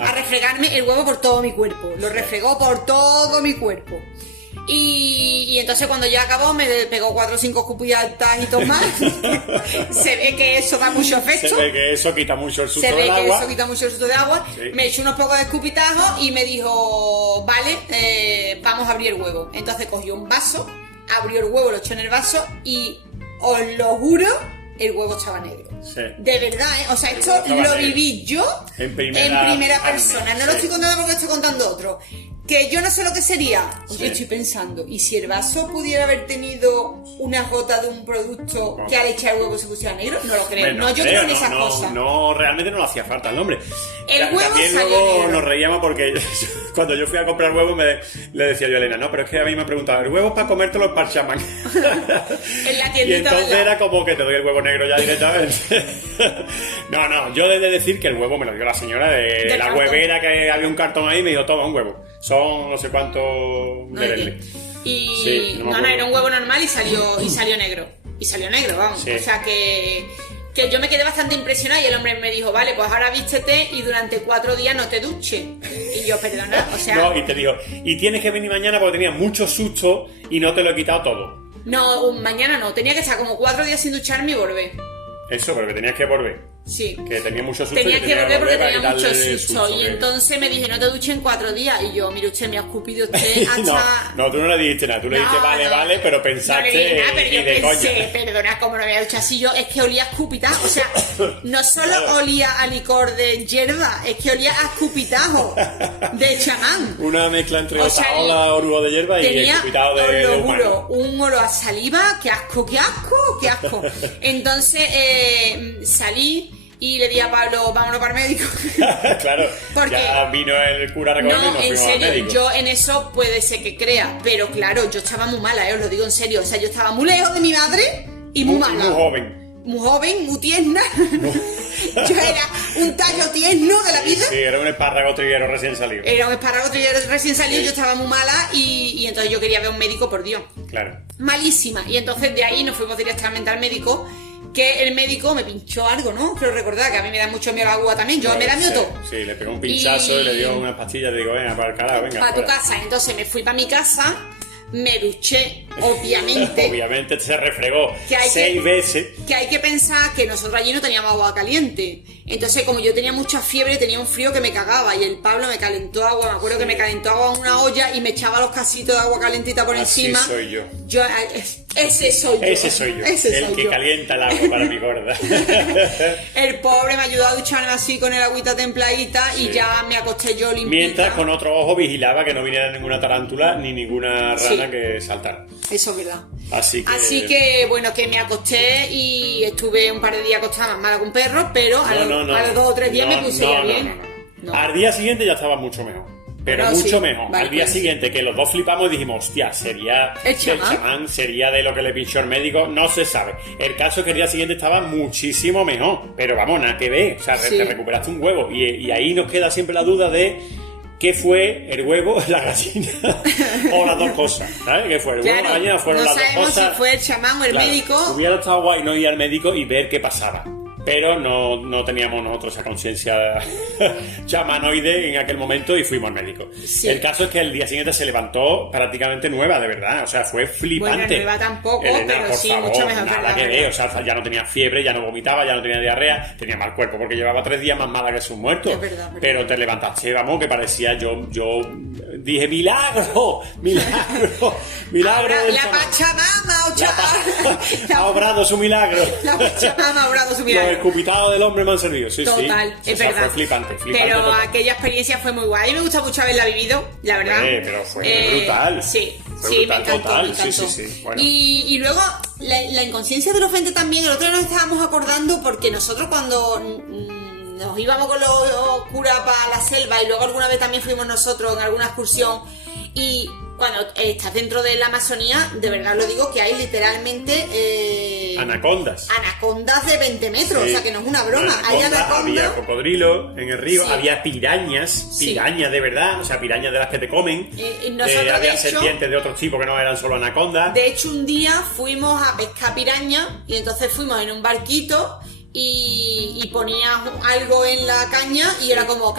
a refregarme el huevo por todo mi cuerpo. Lo refregó por todo mi cuerpo. Y entonces cuando ya acabó me pegó 4 o 5 escupitajos más. Se ve que eso da mucho efecto. Se ve que eso quita mucho el susto Se ve del que agua. eso quita mucho el susto de agua. Sí. Me echó unos pocos de escupitajos y me dijo, vale, vamos a abrir el huevo. Entonces cogió un vaso, abrió el huevo, lo echó en el vaso y os lo juro, el huevo estaba negro. Sí. De verdad, ¿eh? O sea, esto Estaba lo negro. viví yo En primera persona. No lo sí. estoy contando porque estoy contando otro. Que yo no sé lo que sería. Oye, Sí. estoy pensando, ¿y si el vaso pudiera haber tenido una gota de un producto No. que al echar el huevo se pusiera negro? No lo creo. Bueno, no, yo creo en esas no, cosas. No, realmente no le hacía falta el nombre. El huevo También salió luego negro. nos reíamos porque cuando yo fui a comprar huevos le decía yo a Elena, no, pero es que a mí me preguntaba, ¿el huevo es para comértelo para el chamán? En la Y tiendita entonces ¿verdad? era como que te doy el huevo negro ya directamente. No, yo he de decir que el huevo me lo dio la señora de Del la cartón. huevera, que había un cartón ahí y me dijo, toma un huevo. Son no sé cuántos No, merenles. y Sí, no me no, acuerdo. era un huevo normal y salió negro. Y salió negro, vamos. Sí. O sea que yo me quedé bastante impresionada y el hombre me dijo, vale, pues ahora vístete y durante 4 días no te duches. Y yo, perdona, o sea... No, y te digo, y tienes que venir mañana porque tenía mucho susto y no te lo he quitado todo. No, mañana no, tenía que estar como 4 días sin ducharme y volver. Eso, pero que tenías que volver. Sí. Que tenía mucho susto. Tenía y que volver porque para tenía mucho quitarle el susto. Y que- entonces me dije, no te duches en 4 días. Y yo, mire usted, me ha escupido usted hasta... no, tú no le dijiste nada. Tú le dijiste, vale, pero pensaste no le dije nada, pero y yo de pensé, coña. perdona, como no me había duchado así yo, es que olía a escupitajo. O sea, no solo olía a licor de hierba, es que olía a escupitajo de chamán. Una mezcla entre O sea, otaola, orugo de hierba y Tenía, escupitado os de lo humano. juro, un olor a saliva, qué asco, qué asco, qué asco. Entonces salí y le dije a Pablo, vámonos para el médico. Claro, Porque- ya vino el cura a recogerme y No, nos en fuimos al serio, médico. yo en eso puede ser que crea, pero claro, yo estaba muy mala, os lo digo en serio. O sea, yo estaba muy lejos de mi madre y muy mala. Muy joven. Muy joven, muy tierna. Yo era un tallo tierno de la vida. Sí, era un espárrago triguero recién salido. Era un espárrago trillero recién salido, yo estaba muy mala y entonces yo quería ver a un médico, por Dios. Claro. Malísima. Y entonces de ahí nos fuimos directamente al médico, que el médico me pinchó algo, ¿no? Creo recordar que a mí me da mucho miedo el agua también, yo me da miedo todo. Sí, le pegó un pinchazo y le dio unas pastillas y digo, venga, para el carajo, venga. Para tu fuera. casa. Entonces me fui para mi casa, me duché, obviamente. Obviamente se refregó Que hay 6 veces. Que hay que pensar que nosotros allí no teníamos agua caliente. Entonces, como yo tenía mucha fiebre, tenía un frío que me cagaba. Y el Pablo me calentó agua. Me acuerdo que me calentó agua en una olla y me echaba los casitos de agua calentita por Así encima. soy yo. Ese soy yo. Ese soy yo, Ese el soy que yo. calienta el agua para mi gorda. El pobre me ayudó a ducharme así con el agüita templadita y Sí. ya me acosté yo limpita. Mientras con otro ojo vigilaba que no viniera ninguna tarántula ni ninguna rana Sí. que saltara. Eso es verdad. Así que, bueno, que me acosté y estuve un par de días acostada más mala que un perro, pero a los 2 o 3 días me puse ya bien. No. Al día siguiente ya estaba mucho mejor. Pero Bueno, mucho sí. mejor. Vale, Al día pues. siguiente, que los dos flipamos y dijimos, hostia, sería ¿El del chamán? chamán, sería de lo que le pinchó el médico, no se sabe. El caso es que el día siguiente estaba muchísimo mejor. Pero vamos, nada que ver. O sea, Sí. te recuperaste un huevo. Y ahí nos queda siempre la duda de qué fue el huevo, la gallina o las dos cosas. ¿Sabes? ¿Qué fue? El huevo o la Claro, gallina fueron no las dos sabemos cosas. si fue el chamán o el Claro, médico. Hubiera estado guay no ir al médico y ver qué pasaba. Pero no teníamos nosotros esa conciencia chamanoide en aquel momento y fuimos al médico. Sí. El caso es que el día siguiente se levantó prácticamente nueva, de verdad. O sea, fue flipante. Bueno, nueva tampoco, Elena, pero por sí, favor, mucho mejor, nada verdad, que verdad. ver. O sea, ya no tenía fiebre, ya no vomitaba, ya no tenía diarrea, tenía mal cuerpo porque llevaba 3 días más mala que sus muertos. Es verdad, verdad. Pero te levantaste, vamos, que parecía yo dije, milagro, milagro, milagro. Ahora, del la chamán. Pachamama, ha obrado su milagro. La Pachamama ha obrado su Los milagro. escupitados del hombre me han servido, sí, Total, sí. es verdad. Fue flipante Pero total. aquella experiencia fue muy guay. A mí me gusta mucho haberla vivido, la verdad. Pero fue brutal. Sí, Fue sí, brutal, me encantó, total. me encantó. Sí. Bueno. Y luego, la inconsciencia de los frentes también. El otro día nos estábamos acordando porque nosotros cuando nos íbamos con los curas para la selva y luego alguna vez también fuimos nosotros en alguna excursión y cuando estás dentro de la Amazonía, de verdad lo digo, que hay literalmente anacondas de 20 metros, Sí. o sea que no es una broma. Hay anacondas. Había cocodrilo en el río, Sí. había pirañas Sí. de verdad, o sea, pirañas de las que te comen. Y nosotros, había de hecho, serpientes de otros tipos que no eran solo anacondas. De hecho, un día fuimos a pescar piraña y entonces fuimos en un barquito y ponías algo en la caña y era como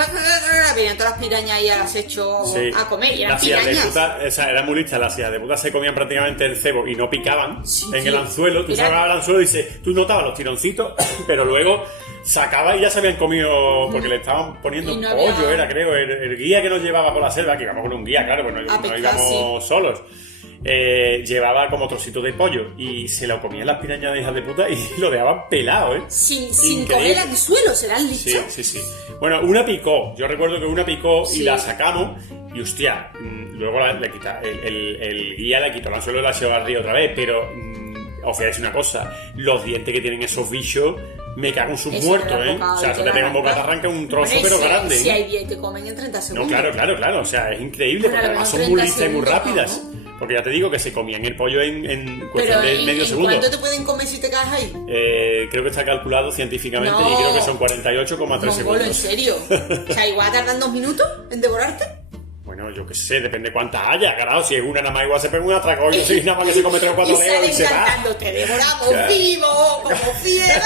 venían todas las pirañas ahí al acecho Sí. a comer y eran Las hijas de pirañas. puta, o sea, eran muy listas, las hijas de puta se comían prácticamente el cebo y no picaban Sí, en sí. el anzuelo. Tú Era- sacabas el anzuelo y dices, tú notabas los tironcitos, pero luego sacabas y ya se habían comido porque le estaban poniendo Y no pollo, había- era creo, el guía que nos llevaba por la selva, que íbamos con un guía, claro, pues no A pescar, íbamos solos. Llevaba como trocitos de pollo y se lo comían las pirañas de hijas de puta y lo dejaban pelado, Sin Increíble. comer al suelo, serán listos. Sí. Bueno, una picó. Yo recuerdo que una picó Sí. y la sacamos. Y hostia, luego le quita. El guía le quitó el anzuelo y la llevó al río otra vez. Pero os voy a decir una cosa: los dientes que tienen esos bichos, me cago en sus Eso muertos, te da ¿eh? boca, O sea, te eso te da pega en boca, te boca. arranca un trozo, Hombre, pero si- grande. Si ¿eh? hay 10 que comen en 30 No, segundos. claro. O sea, es increíble. Pero Porque a lo además mejor son muy 30 listas y muy segundos, rápidas. ¿no? Porque ya te digo que se comían el pollo en Pero cuestión de medio ¿en segundo. cuánto te pueden comer si te caes ahí? Creo que está calculado científicamente No. y creo que son 48,3 Mongolo, ¿en segundos. serio? O sea, igual tardan 2 minutos en devorarte. Bueno, yo qué sé, depende cuántas haya, claro, si es una nada más igual se pega un atracón y si nada más que se come 3 o 4 y dedos salen y se va. cantando, te devoramos Claro. vivo, como fiera.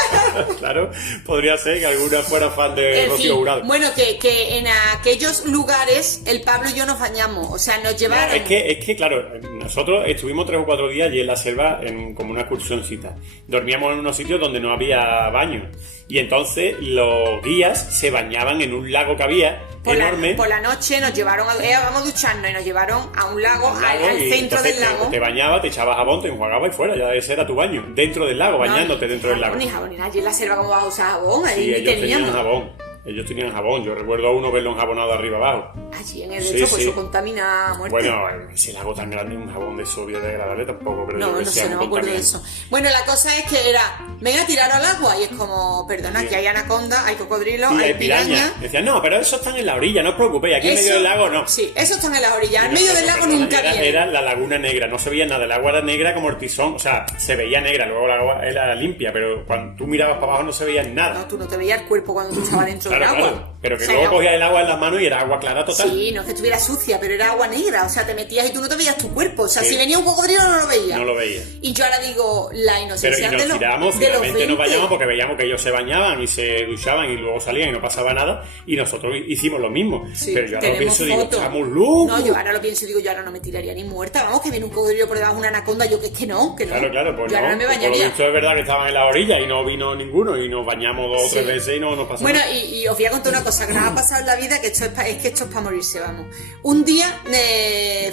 Claro, podría ser que alguna fuera fan de En Rocío fin, Jurado. bueno, que en aquellos lugares el Pablo y yo nos bañamos, o sea, nos No, llevaron... es que, claro, nosotros estuvimos 3 o 4 días allí en la selva como una excursioncita. Dormíamos en unos sitios donde no había baño. Y entonces los guías se bañaban en un lago que había enorme. Por la noche nos llevaron, vamos a ducharnos y nos llevaron a un lago, un lago, al y centro entonces del lago. Te bañabas, te echabas jabón, te enjuagabas y fuera, ya ese era tu baño. Dentro del lago, bañándote dentro del lago. Ni jabón, ni nada. Allí en la selva, ¿cómo vas a usar jabón? Ahí Sí, ni ellos tenían teníamos. jabón. Ellos tenían jabón. Yo recuerdo a uno verlo enjabonado de arriba abajo. Allí en el Sí, hecho, pues sí. eso contamina a muerte. Bueno, ese lago tan grande, un jabón de eso biodegradable tampoco, pero yo No que sea sé, no muy me acuerdo de eso. contaminante. Bueno, la cosa es que era, ven a tirar al agua y es como, perdona, Sí. que hay anaconda, hay cocodrilo, Y hay hay piraña. Decían, no, pero eso están en la orilla, no os preocupéis, aquí en medio del lago no. Sí, eso están en la orilla. En Y medio nosotros, del lago perdona, nunca era, viene. era la laguna negra, no se veía nada, el agua era negra como el tizón, o sea, se veía negra, luego el agua era limpia, pero cuando tú mirabas para abajo no se veía nada. No, tú no te veías el cuerpo cuando tú estabas dentro Claro, del agua. claro, pero que O sea, luego era- cogías el agua en las manos y era agua clara total. Sí, no es que estuviera sucia, pero era agua negra. O sea, te metías y tú no te veías tu cuerpo. O sea, Sí. si venía un cocodrilo no lo veías. No lo veía. Y yo ahora digo, la Pero y inocencia nos de los, tiramos, de los finalmente nos 20. bañamos porque veíamos que ellos se bañaban y se duchaban y luego salían y no pasaba nada y nosotros hicimos lo mismo. Sí, pero yo ahora lo tenemos pienso y digo, fotos. estamos locos. No, yo ahora lo pienso y digo, yo ahora no me tiraría ni muerta. Vamos, que viene un cocodrilo por debajo de una anaconda. Yo que no, que no. Claro, pues yo ahora no me Por lo bañaría. visto es verdad que estaban en la orilla y no vino ninguno y nos bañamos 2 o 3 Sí. veces y no nos pasó Bueno, nada. y os voy a contar una cosa que nos ha pasado en la vida, que esto es para morirse, vamos. Un día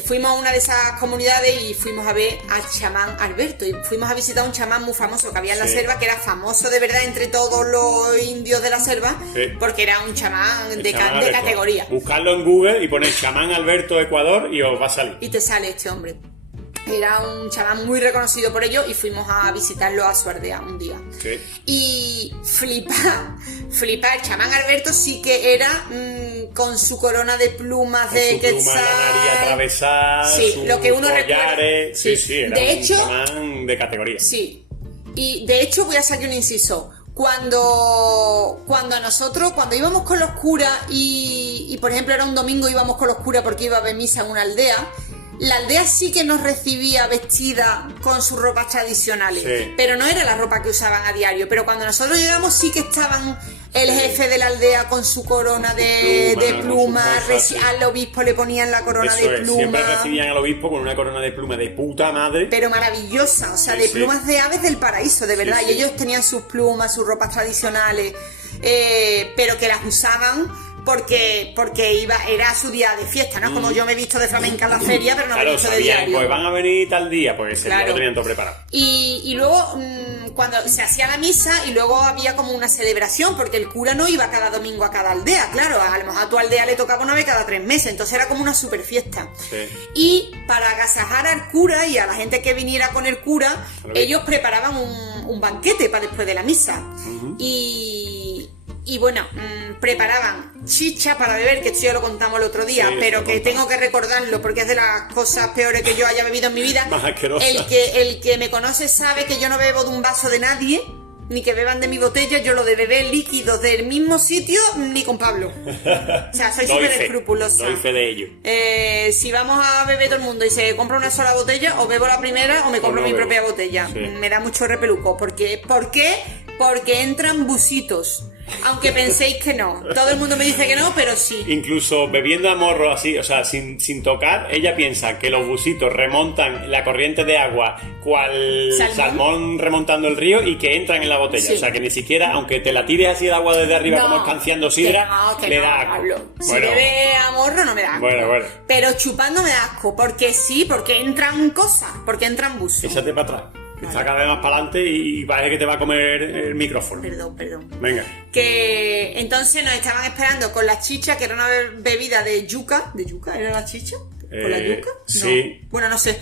fuimos a una de esas comunidades y fuimos a ver al chamán Alberto. Y fuimos a visitar un chamán muy famoso que había en la Sí. selva, que era famoso de verdad entre todos los indios de la selva, Sí. porque era un chamán El de chamán de Alberto. categoría. Buscadlo en Google y ponéis chamán Alberto Ecuador y os va a salir. Y te sale este hombre. Era un chamán muy reconocido por ello y fuimos a visitarlo a su aldea un día. Sí. Y flipa, el chamán Alberto sí que era con su corona de plumas de Con su pluma en la nariz quetzal. atravesada, Sí, sus lo que uno recuerda. collares. Sí. Sí, era De un hecho- chamán de categoría. Sí. Y de hecho voy a sacar un inciso. Cuando íbamos con los curas y por ejemplo era un domingo íbamos con los curas porque iba a haber misa en una aldea, la aldea sí que nos recibía vestida con sus ropas tradicionales, Sí. pero no era la ropa que usaban a diario. Pero cuando nosotros llegamos sí que estaban el Sí. jefe de la aldea con su corona de Con sus plumas, cosas, sí. al obispo le ponían la corona Eso de es, siempre plumas. recibían al obispo con una corona de pluma de puta madre. Pero maravillosa, o sea, Sí, de sí. plumas de aves del paraíso, de verdad. Sí, Y sí. ellos tenían sus plumas, sus ropas tradicionales, pero que las usaban porque era su día de fiesta, ¿no? Como yo me he visto de flamenca en la feria, pero no me he visto de diario. Pues van a venir tal día, pues ese día lo tenían todo preparado. Y luego, cuando se hacía la misa, y luego había como una celebración, porque el cura no iba cada domingo a cada aldea, claro, a lo mejor a tu aldea le tocaba una vez cada 3 meses, entonces era como una super fiesta. Sí. Y para agasajar al cura y a la gente que viniera con el cura, ellos preparaban un banquete para después de la misa. Y bueno, preparaban chicha para beber, que esto ya lo contamos el otro día, pero que tengo que recordarlo porque es de las cosas peores que yo haya bebido en mi vida. Más asquerosa. El que me conoce sabe que yo no bebo de un vaso de nadie, ni que beban de mi botella. Yo lo de beber líquidos del mismo sitio, ni con Pablo. O sea, soy súper escrupulosa. Doy fe de ello. Si vamos a beber todo el mundo y se compra una sola botella, o bebo la primera o me compro mi propia botella. Sí. Me da mucho repeluco. ¿Por qué? Porque entran busitos. Aunque penséis que no. Todo el mundo me dice que no, pero sí. Incluso bebiendo a morro así, o sea, sin tocar, ella piensa que los busitos remontan la corriente de agua cual salmón remontando el río y que entran en la botella. Sí. O sea, que ni siquiera, aunque te la tires así el agua desde arriba como escanciando sidra, le da asco. Pablo. Si bebe a morro no me da asco. Bueno. Pero chupando me da asco. Porque sí, porque entran cosas, porque entran busos. Échate para atrás. Está cada vez más para adelante y parece que te va a comer el micrófono. Perdón. Venga. Que entonces nos estaban esperando con la chicha, que era una bebida de yuca. ¿De yuca era la chicha? ¿Con la yuca? Sí. No. Bueno, no sé.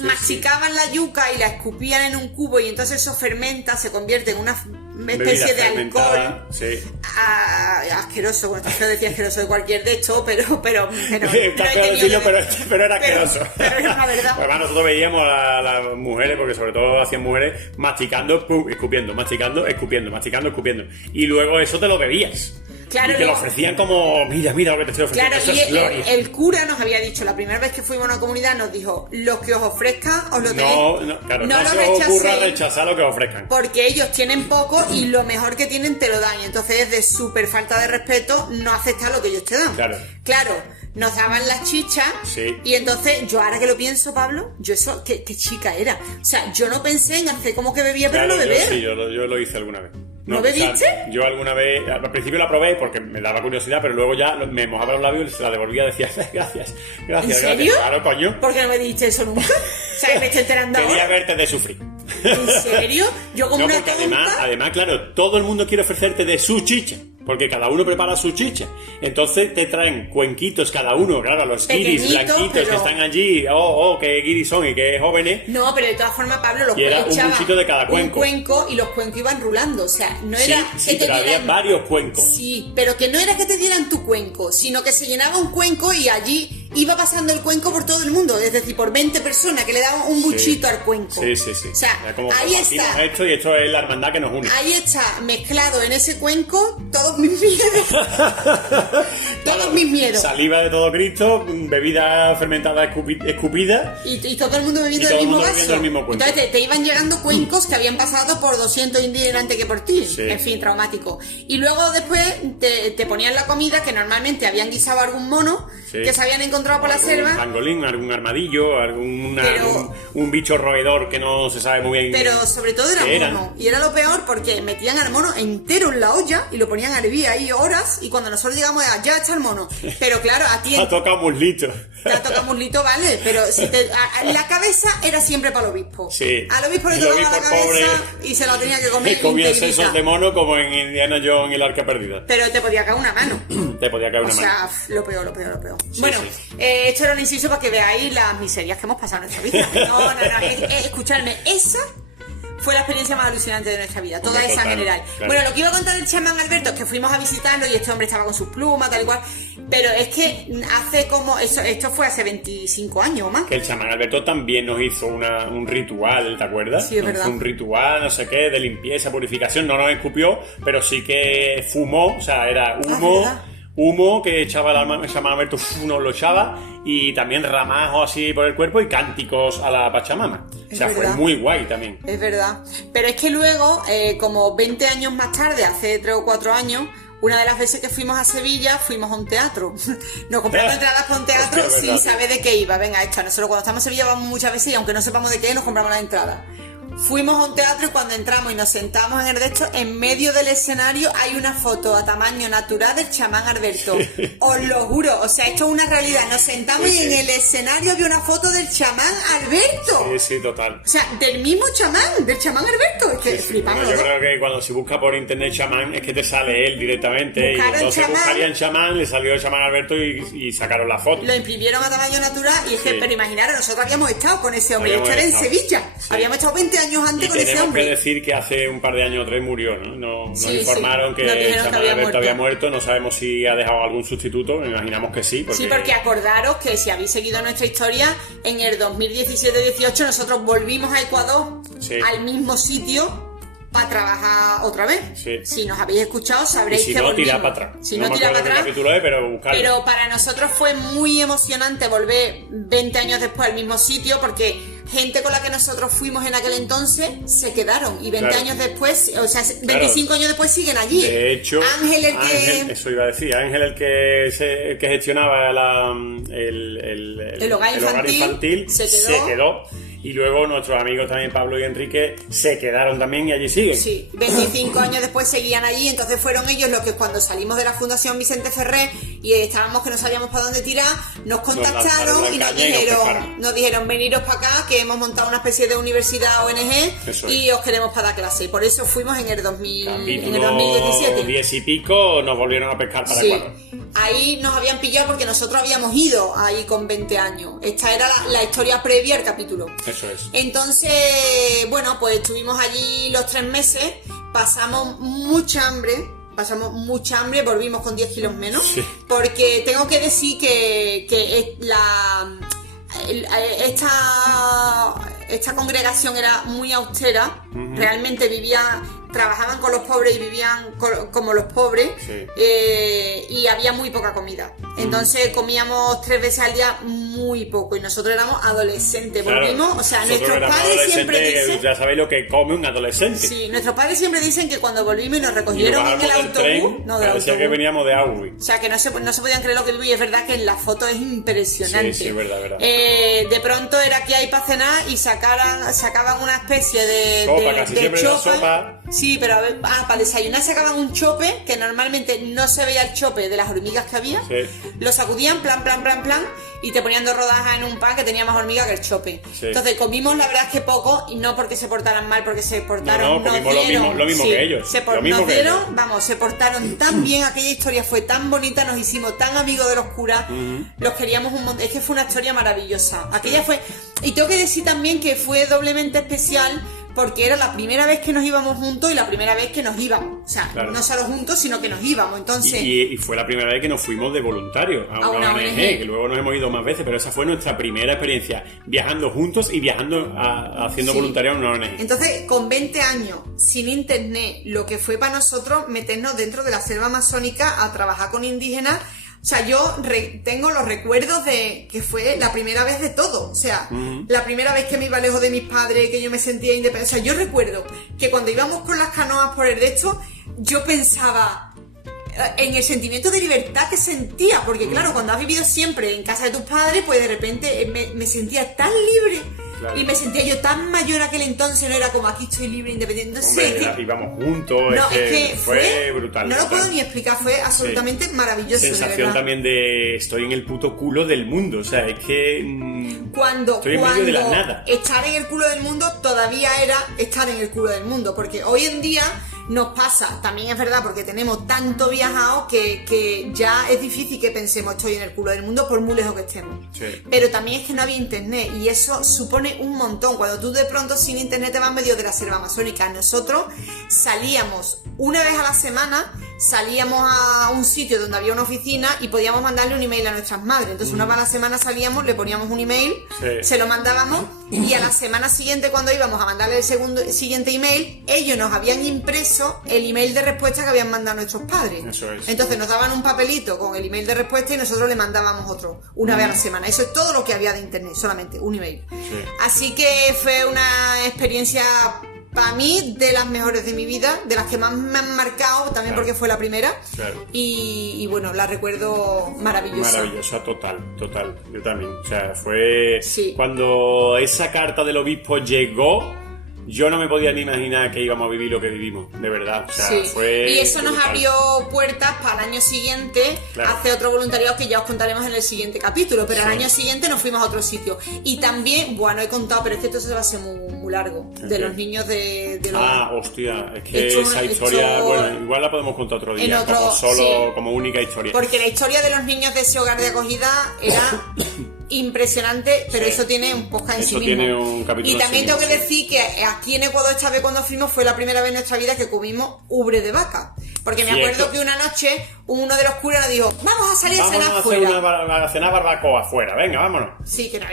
Masticaban la yuca y la escupían en un cubo y entonces eso fermenta, se convierte en una especie de alcohol. Sí. Asqueroso, bueno, está feo decir asqueroso de cualquier de esto, pero está feo decirlo, pero era asqueroso. Pero era una verdad. Además, nosotros veíamos a las mujeres, porque sobre todo hacían mujeres, masticando, escupiendo, masticando, escupiendo, masticando, escupiendo. Y luego eso te lo bebías. Claro, y te lo ofrecían como, mira lo que te estoy ofreciendo. Claro, eso y es gloria. El cura nos había dicho, la primera vez que fuimos a una comunidad, nos dijo, lo que os ofrezcan, os lo tenéis. No se os ocurra rechazar lo que os ofrezcan. Porque ellos tienen poco y lo mejor que tienen te lo dan. Y entonces es de súper falta de respeto no aceptar lo que ellos te dan. Claro, nos daban las chichas. Sí. Y entonces, yo ahora que lo pienso, Pablo, yo eso, ¿qué chica era? O sea, yo no pensé en hacer como que bebía, pero no beber. Yo lo hice alguna vez. ¿No bebiste? O sea, yo alguna vez, al principio la probé porque me daba curiosidad, pero luego ya me mojaba los labios y se la devolvía y decía, gracias. ¿En serio? Claro, coño. ¿Por qué no me dijiste eso nunca? O sea, que me estoy enterando ahora. Quería verte de sufrir. ¿En serio? Yo como una tonta. Además, claro, todo el mundo quiere ofrecerte de su chicha. Porque cada uno prepara su chicha. Entonces te traen cuenquitos cada uno, claro, los guiris blanquitos que están allí. Qué guiris son y qué jóvenes. No, pero de todas formas, Pablo, los era un buchito de cada cuenco. Un cuenco y los cuencos iban rulando. O sea, no era que te dieran... había varios cuencos. Sí, pero que no era que te dieran tu cuenco, sino que se llenaba un cuenco y allí iba pasando el cuenco por todo el mundo. Es decir, por 20 personas que le daban un buchito al cuenco. Sí. O sea, como ahí está. Esto y esto es la hermandad que nos une. Ahí está mezclado en ese cuenco todos mis miedos. Todos mis miedos. Saliva de todo Cristo, bebida fermentada escupida. Y todo el mundo bebiendo del mismo vaso. Entonces te iban llegando cuencos que habían pasado por 200 indígenas antes que por ti. Sí. En fin, traumático. Y luego después te ponían la comida que normalmente habían guisado algún mono que se habían encontrado por la selva. Un pangolín, algún armadillo, un bicho roedor que no se sabe muy bien. Pero sobre todo era mono. Y era lo peor porque metían al mono entero en la olla y lo ponían a hervir ahí horas. Y cuando nosotros llegamos ya está el mono. Pero claro, a ti... Te ha tocado muslito. Te ha tocado muslito, vale. Pero la cabeza era siempre para el obispo. Sí. Al obispo le tocaba la cabeza pobre, y se lo tenía que comer. Y comía sesos de mono como en Indiana Jones y el Arca Perdida. Pero te podía caer una mano. O sea, lo peor. Sí, bueno, esto era un inciso para que veáis las miserias que hemos pasado en nuestra vida. No. Escuchadme, esa... fue la experiencia más alucinante de nuestra vida, toda esa en general. Claro. Bueno, lo que iba a contar del chamán Alberto es que fuimos a visitarlo y este hombre estaba con sus plumas, tal y cual. Pero es que hace como... esto fue hace 25 años o más. Que el chamán Alberto también nos hizo un ritual, ¿te acuerdas? Sí, es verdad. Un ritual, no sé qué, de limpieza, purificación. No nos escupió, pero sí que fumó, o sea, era humo que echaba el chamán Alberto, nos lo echaba, y también ramajos así por el cuerpo y cánticos a la Pachamama. O sea, fue muy guay también. Es verdad. Pero es que luego, como 20 años más tarde, hace 3 o 4 años, una de las veces que fuimos a Sevilla, fuimos a un teatro. Nos compramos entradas para un teatro sin saber de qué iba. Venga, nosotros cuando estamos en Sevilla vamos muchas veces y aunque no sepamos de qué, nos compramos la entrada. Fuimos a un teatro y cuando entramos y nos sentamos en el de esto, en medio del escenario hay una foto a tamaño natural del chamán Alberto. Os lo juro, o sea, esto es una realidad. Nos sentamos y en el escenario había una foto del chamán Alberto. Sí, sí, total. O sea, del mismo chamán, del chamán Alberto. Es que flipamos. Bueno, yo creo que cuando se busca por internet chamán es que te sale él directamente. Buscaron y entonces chamán, buscarían chamán, le salió el chamán Alberto y sacaron la foto. Lo imprimieron a tamaño natural y es que, pero imaginaros, nosotros habíamos estado con ese hombre. Habíamos Esto era en estado. Sevilla. Sí. Habíamos estado 20 años antes con ese Tenemos hombre. que decir que hace un par de años o 3 murió, ¿no? Nos Sí, informaron sí. que Nos el dijeron que chamán había Alberto había muerto. No sabemos si ha dejado algún sustituto, me imaginamos que sí. Sí, porque acordaros que si habéis seguido nuestra historia, en el 2017-18 nosotros volvimos a Ecuador, Sí. al mismo sitio, para trabajar otra vez. Sí. Si nos habéis escuchado, sabréis Y si que no, volvimos. tirad para atrás. Si No no, me tirad acuerdo para qué atrás. capítulo es, pero buscarlo. Pero para nosotros fue muy emocionante volver 20 años después al mismo sitio, porque gente con la que nosotros fuimos en aquel entonces se quedaron y 20 Claro. años después, o sea, 25 años después siguen allí. De hecho, Ángel el que... eso iba a decir, Ángel el que gestionaba el hogar infantil se se quedó. Y luego nuestros amigos también, Pablo y Enrique, se quedaron también y allí siguen. Sí, 25 años después seguían allí, entonces fueron ellos los que cuando salimos de la Fundación Vicente Ferrer y estábamos que no sabíamos para dónde tirar, nos contactaron lanzaron y la nos caña y nos dijeron, pescaron. veniros para acá, que hemos montado una especie de universidad ONG Eso y es. os queremos para dar clase. Y por eso fuimos en el 2017. 10 y pico nos volvieron a pescar para Sí, Ecuador. ahí nos habían pillado porque nosotros habíamos ido ahí con 20 años. Esta era la historia previa al capítulo. Eso es. Entonces, bueno, pues estuvimos allí los 3 meses, pasamos mucha hambre, volvimos con 10 kilos menos, Sí. porque tengo que decir que esta congregación era muy austera, realmente trabajaban con los pobres y vivían como los pobres, Sí. y había muy poca comida. Entonces comíamos 3 veces al día muy poco y nosotros éramos adolescentes. Claro, Volvimos, o sea, nosotros nuestros éramos padres siempre adolescentes, dicen... ya sabéis lo que come un adolescente. Sí, nuestros padres siempre dicen que cuando volvimos y nos Y recogieron nos en el bajamos del autobús, tren, no del parecía que autobús. veníamos de Auschwitz. O sea, que no se podían creer lo que vi, y es verdad que en la foto es impresionante. Sí, sí, verdad. De pronto era que hay para cenar y sacaban una especie de Sopa, casi siempre era chopa. sopa. Sí, pero para desayunar sacaban un chope, que normalmente no se veía el chope de las hormigas que había. Sí. Lo sacudían, plan, y te ponían 2 rodajas en un pan que tenía más hormiga que el chope. Sí. Entonces comimos la verdad es que poco, y no porque se portaran mal, porque se portaron, No, nos comimos dieron, lo mismo sí, que ellos, lo mismo nos que dieron, ellos. vamos, se portaron tan bien, aquella historia fue tan bonita, nos hicimos tan amigos de los curas, los queríamos un montón, es que fue una historia maravillosa. Aquella fue, y tengo que decir también que fue doblemente especial, porque era la primera vez que nos íbamos juntos y la primera vez que nos íbamos. O sea, Claro. no solo juntos, sino que nos íbamos. Entonces, Y fue la primera vez que nos fuimos de voluntario a una ONG, que luego nos hemos ido más veces, pero esa fue nuestra primera experiencia, viajando juntos y viajando haciendo Sí. voluntariado en una ONG. entonces, con 20 años, sin internet, lo que fue para nosotros meternos dentro de la selva amazónica a trabajar con indígenas. O sea, yo tengo los recuerdos de que fue la primera vez de todo. O sea, la primera vez que me iba lejos de mis padres, que yo me sentía independiente. O sea, yo recuerdo que cuando íbamos con las canoas por el de esto, yo pensaba en el sentimiento de libertad que sentía. Porque claro, cuando has vivido siempre en casa de tus padres, pues de repente me sentía tan libre. Claro. Y me sentía yo tan mayor aquel entonces, no era como aquí estoy libre, independiente. No sé, Hombre, íbamos juntos, no, es que fue brutal. No lo brutal. puedo ni explicar, fue absolutamente maravilloso. de Sensación verdad. también de estoy en el puto culo del mundo, o sea, es que Cuando estoy en medio de la nada. estar en el culo del mundo todavía era estar en el culo del mundo, porque hoy en día nos pasa, también es verdad, porque tenemos tanto viajado que ya es difícil que pensemos estoy en el culo del mundo por muy lejos que estemos. Sí. Pero también es que no había internet y eso supone un montón. Cuando tú de pronto sin internet te vas en medio de la selva amazónica, nosotros salíamos una vez a la semana, salíamos a un sitio donde había una oficina y podíamos mandarle un email a nuestras madres. Entonces una vez a la semana salíamos, le poníamos un email, Sí. se lo mandábamos y a la semana siguiente, cuando íbamos a mandarle el siguiente email, ellos nos habían impreso el email de respuesta que habían mandado nuestros padres. Eso es. Entonces nos daban un papelito con el email de respuesta y nosotros le mandábamos otro una vez a la semana. Eso es todo lo que había de internet, solamente un email. Sí. Así que fue una experiencia para mí de las mejores de mi vida, de las que más me han marcado, también Claro. porque fue la primera. Claro. Y bueno, la recuerdo maravillosa. Maravillosa, total. Yo también. O sea, fue Sí. cuando esa carta del obispo llegó, yo no me podía ni imaginar que íbamos a vivir lo que vivimos, de verdad. O sea, Sí. fue Y eso nos brutal. abrió puertas para el año siguiente Claro. hacer otro voluntariado que ya os contaremos en el siguiente capítulo. Pero Sí. al año siguiente nos fuimos a otro sitio. Y también, bueno, he contado, pero es que esto se va a ser muy largo. De Ok. los niños de los... Ah, hostia, es que Hecho esa una- historia, hecho- bueno, igual la podemos contar otro día, En otro- como solo, sí. como única historia. Porque la historia de los niños de ese hogar de acogida era impresionante, pero Sí. eso tiene un podcast en Eso sí tiene mismo. un capítulo Y en también sí tengo que mismo, decir que aquí en Ecuador esta vez cuando fuimos fue la primera vez en nuestra vida que comimos ubre de vaca. Porque me Cierto. acuerdo que una noche uno de los curas nos dijo, vamos a salir a Vámonos cenar a hacer fuera. a cenar barbacoa afuera, venga, vámonos. Sí, que nos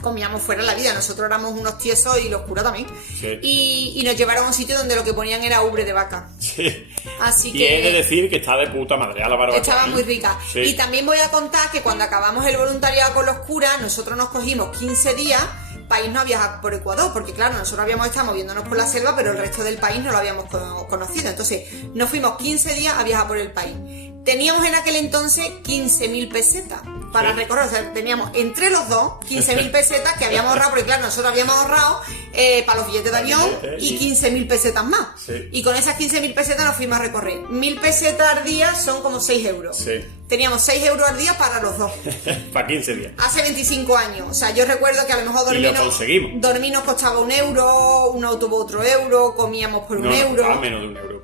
comíamos fuera en la vida. Nosotros éramos unos tiesos y los curas también. Sí. Y nos llevaron a un sitio donde lo que ponían era ubre de vaca. Sí. Así Y que... he de decir que está de puta madre a la barbacoa. Estaba muy rica. Sí. Y también voy a contar que cuando acabamos el voluntariado con los curas, nosotros nos cogimos 15 días para irnos a viajar por Ecuador, porque claro, nosotros habíamos estado moviéndonos por la selva, pero el resto del país no lo habíamos conocido. Entonces, nos fuimos 15 días a viajar por el país. Teníamos en aquel entonces 15.000 pesetas para Sí. recorrer, o sea, teníamos entre los dos 15.000 pesetas que habíamos ahorrado, porque claro, nosotros habíamos ahorrado para los billetes de avión y 15.000 pesetas más. Sí. Y con esas 15.000 pesetas nos fuimos a recorrer. 1.000 pesetas al día son como 6 euros. Sí. Teníamos 6 euros al día para los dos. Para 15 días. Hace 25 años. O sea, yo recuerdo que a lo mejor Y lo conseguimos. dormir nos costaba 1 euro, un autobús otro euro, comíamos por No, 1 nos euro. costaba menos de 1 euro.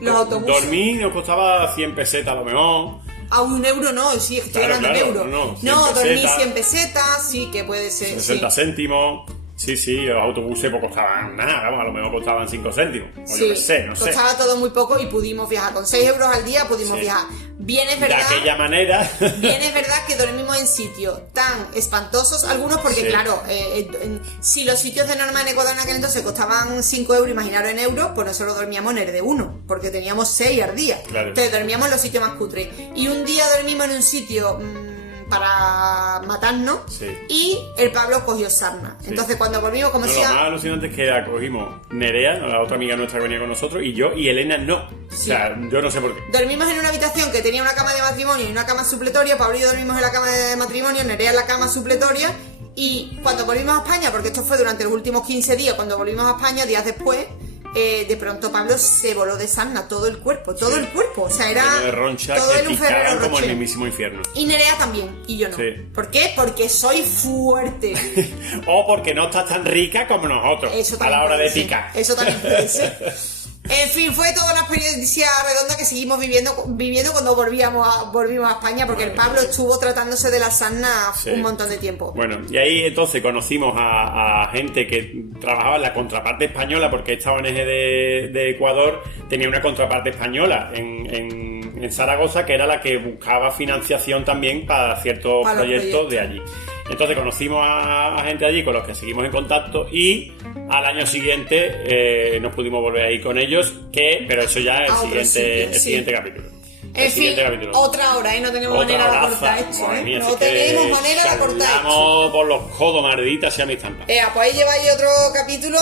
Los autobuses. Dormir nos costaba 100 pesetas a lo mejor. A 1 euro no, sí, estoy Claro, hablando claro, de euros. no, 100 dormir pesetas. 100 pesetas, sí, que puede ser. 60 sí. céntimos. Sí, sí, los autobuses pues costaban nada, vamos, a lo mejor costaban 5 céntimos. O Sí, yo qué sé, no sé. costaba todo muy poco y pudimos viajar. Con 6 euros al día pudimos Sí. viajar. Bien es De verdad. aquella manera. Bien es verdad que dormimos en sitios tan espantosos, algunos porque Sí. claro, si los sitios de norma en Ecuador en aquel entonces costaban 5 euros, imaginaros en euros, pues nosotros dormíamos en el de 1, porque teníamos 6 al día. Claro. Entonces dormíamos en los sitios más cutres. Y un día dormimos en un sitio para matarnos Sí. y el Pablo cogió sarna. Sí. Entonces cuando volvimos, como No, lo decía... más alucinante es que la cogimos Nerea, la otra amiga nuestra que venía con nosotros, y yo, y Elena no. O sea, yo no sé por qué. Dormimos en una habitación que tenía una cama de matrimonio y una cama supletoria. Pablo y yo dormimos en la cama de matrimonio, Nerea en la cama supletoria. Y cuando volvimos a España, porque esto fue durante los últimos 15 días, cuando volvimos a España, días después, de pronto Pablo se voló de sarna todo el cuerpo, todo Sí. el cuerpo. O sea, era Lleno de ronchas todo que en un picaban Ferrero como el Rocher. mismísimo infierno. Y Nerea también, y yo no. Sí. ¿Por qué? Porque soy fuerte. O porque no estás tan rica como nosotros Eso a también la hora puede de ser. picar. Eso también puede ser. En fin, fue toda una experiencia redonda que seguimos viviendo cuando volvimos a España, porque el Pablo estuvo tratándose de la sarna Sí. un montón de tiempo. Bueno, y ahí entonces conocimos a gente que trabajaba en la contraparte española, porque esta ONG de Ecuador tenía una contraparte española en Zaragoza, que era la que buscaba financiación también para ciertos Para los proyectos de allí. Entonces conocimos a gente allí con los que seguimos en contacto y al año siguiente nos pudimos volver a ir con ellos, pero eso ya es A otro sitio, el sí. siguiente capítulo. El En fin, siguiente capítulo. otra hora, ¿eh? No tenemos Otra manera de horaza. cortar esto, Madre ¿eh? mía, No si es que tenemos manera de cortar esto. charlamos por los codos, maldita sea mi estampa. Pues ahí lleváis otro capítulo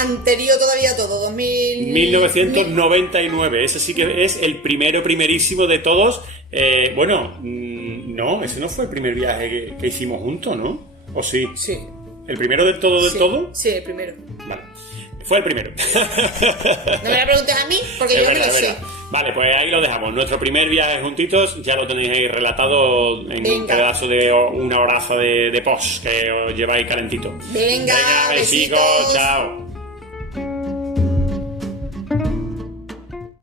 anterior todavía a todo, 1999, ese sí que es el primerísimo de todos. Bueno, no, ese no fue el primer viaje que hicimos juntos, ¿no? ¿O sí? Sí. ¿El primero del todo del Sí, todo? Sí, el primero. Vale. Fue el primero. No me la pregunten a mí, porque Es yo verdad, me lo es sé. verdad. Vale, pues ahí lo dejamos. Nuestro primer viaje juntitos ya lo tenéis ahí relatado en un Venga. pedazo de una horaza de post que os lleváis calentito. Venga, besicos, besitos. chao.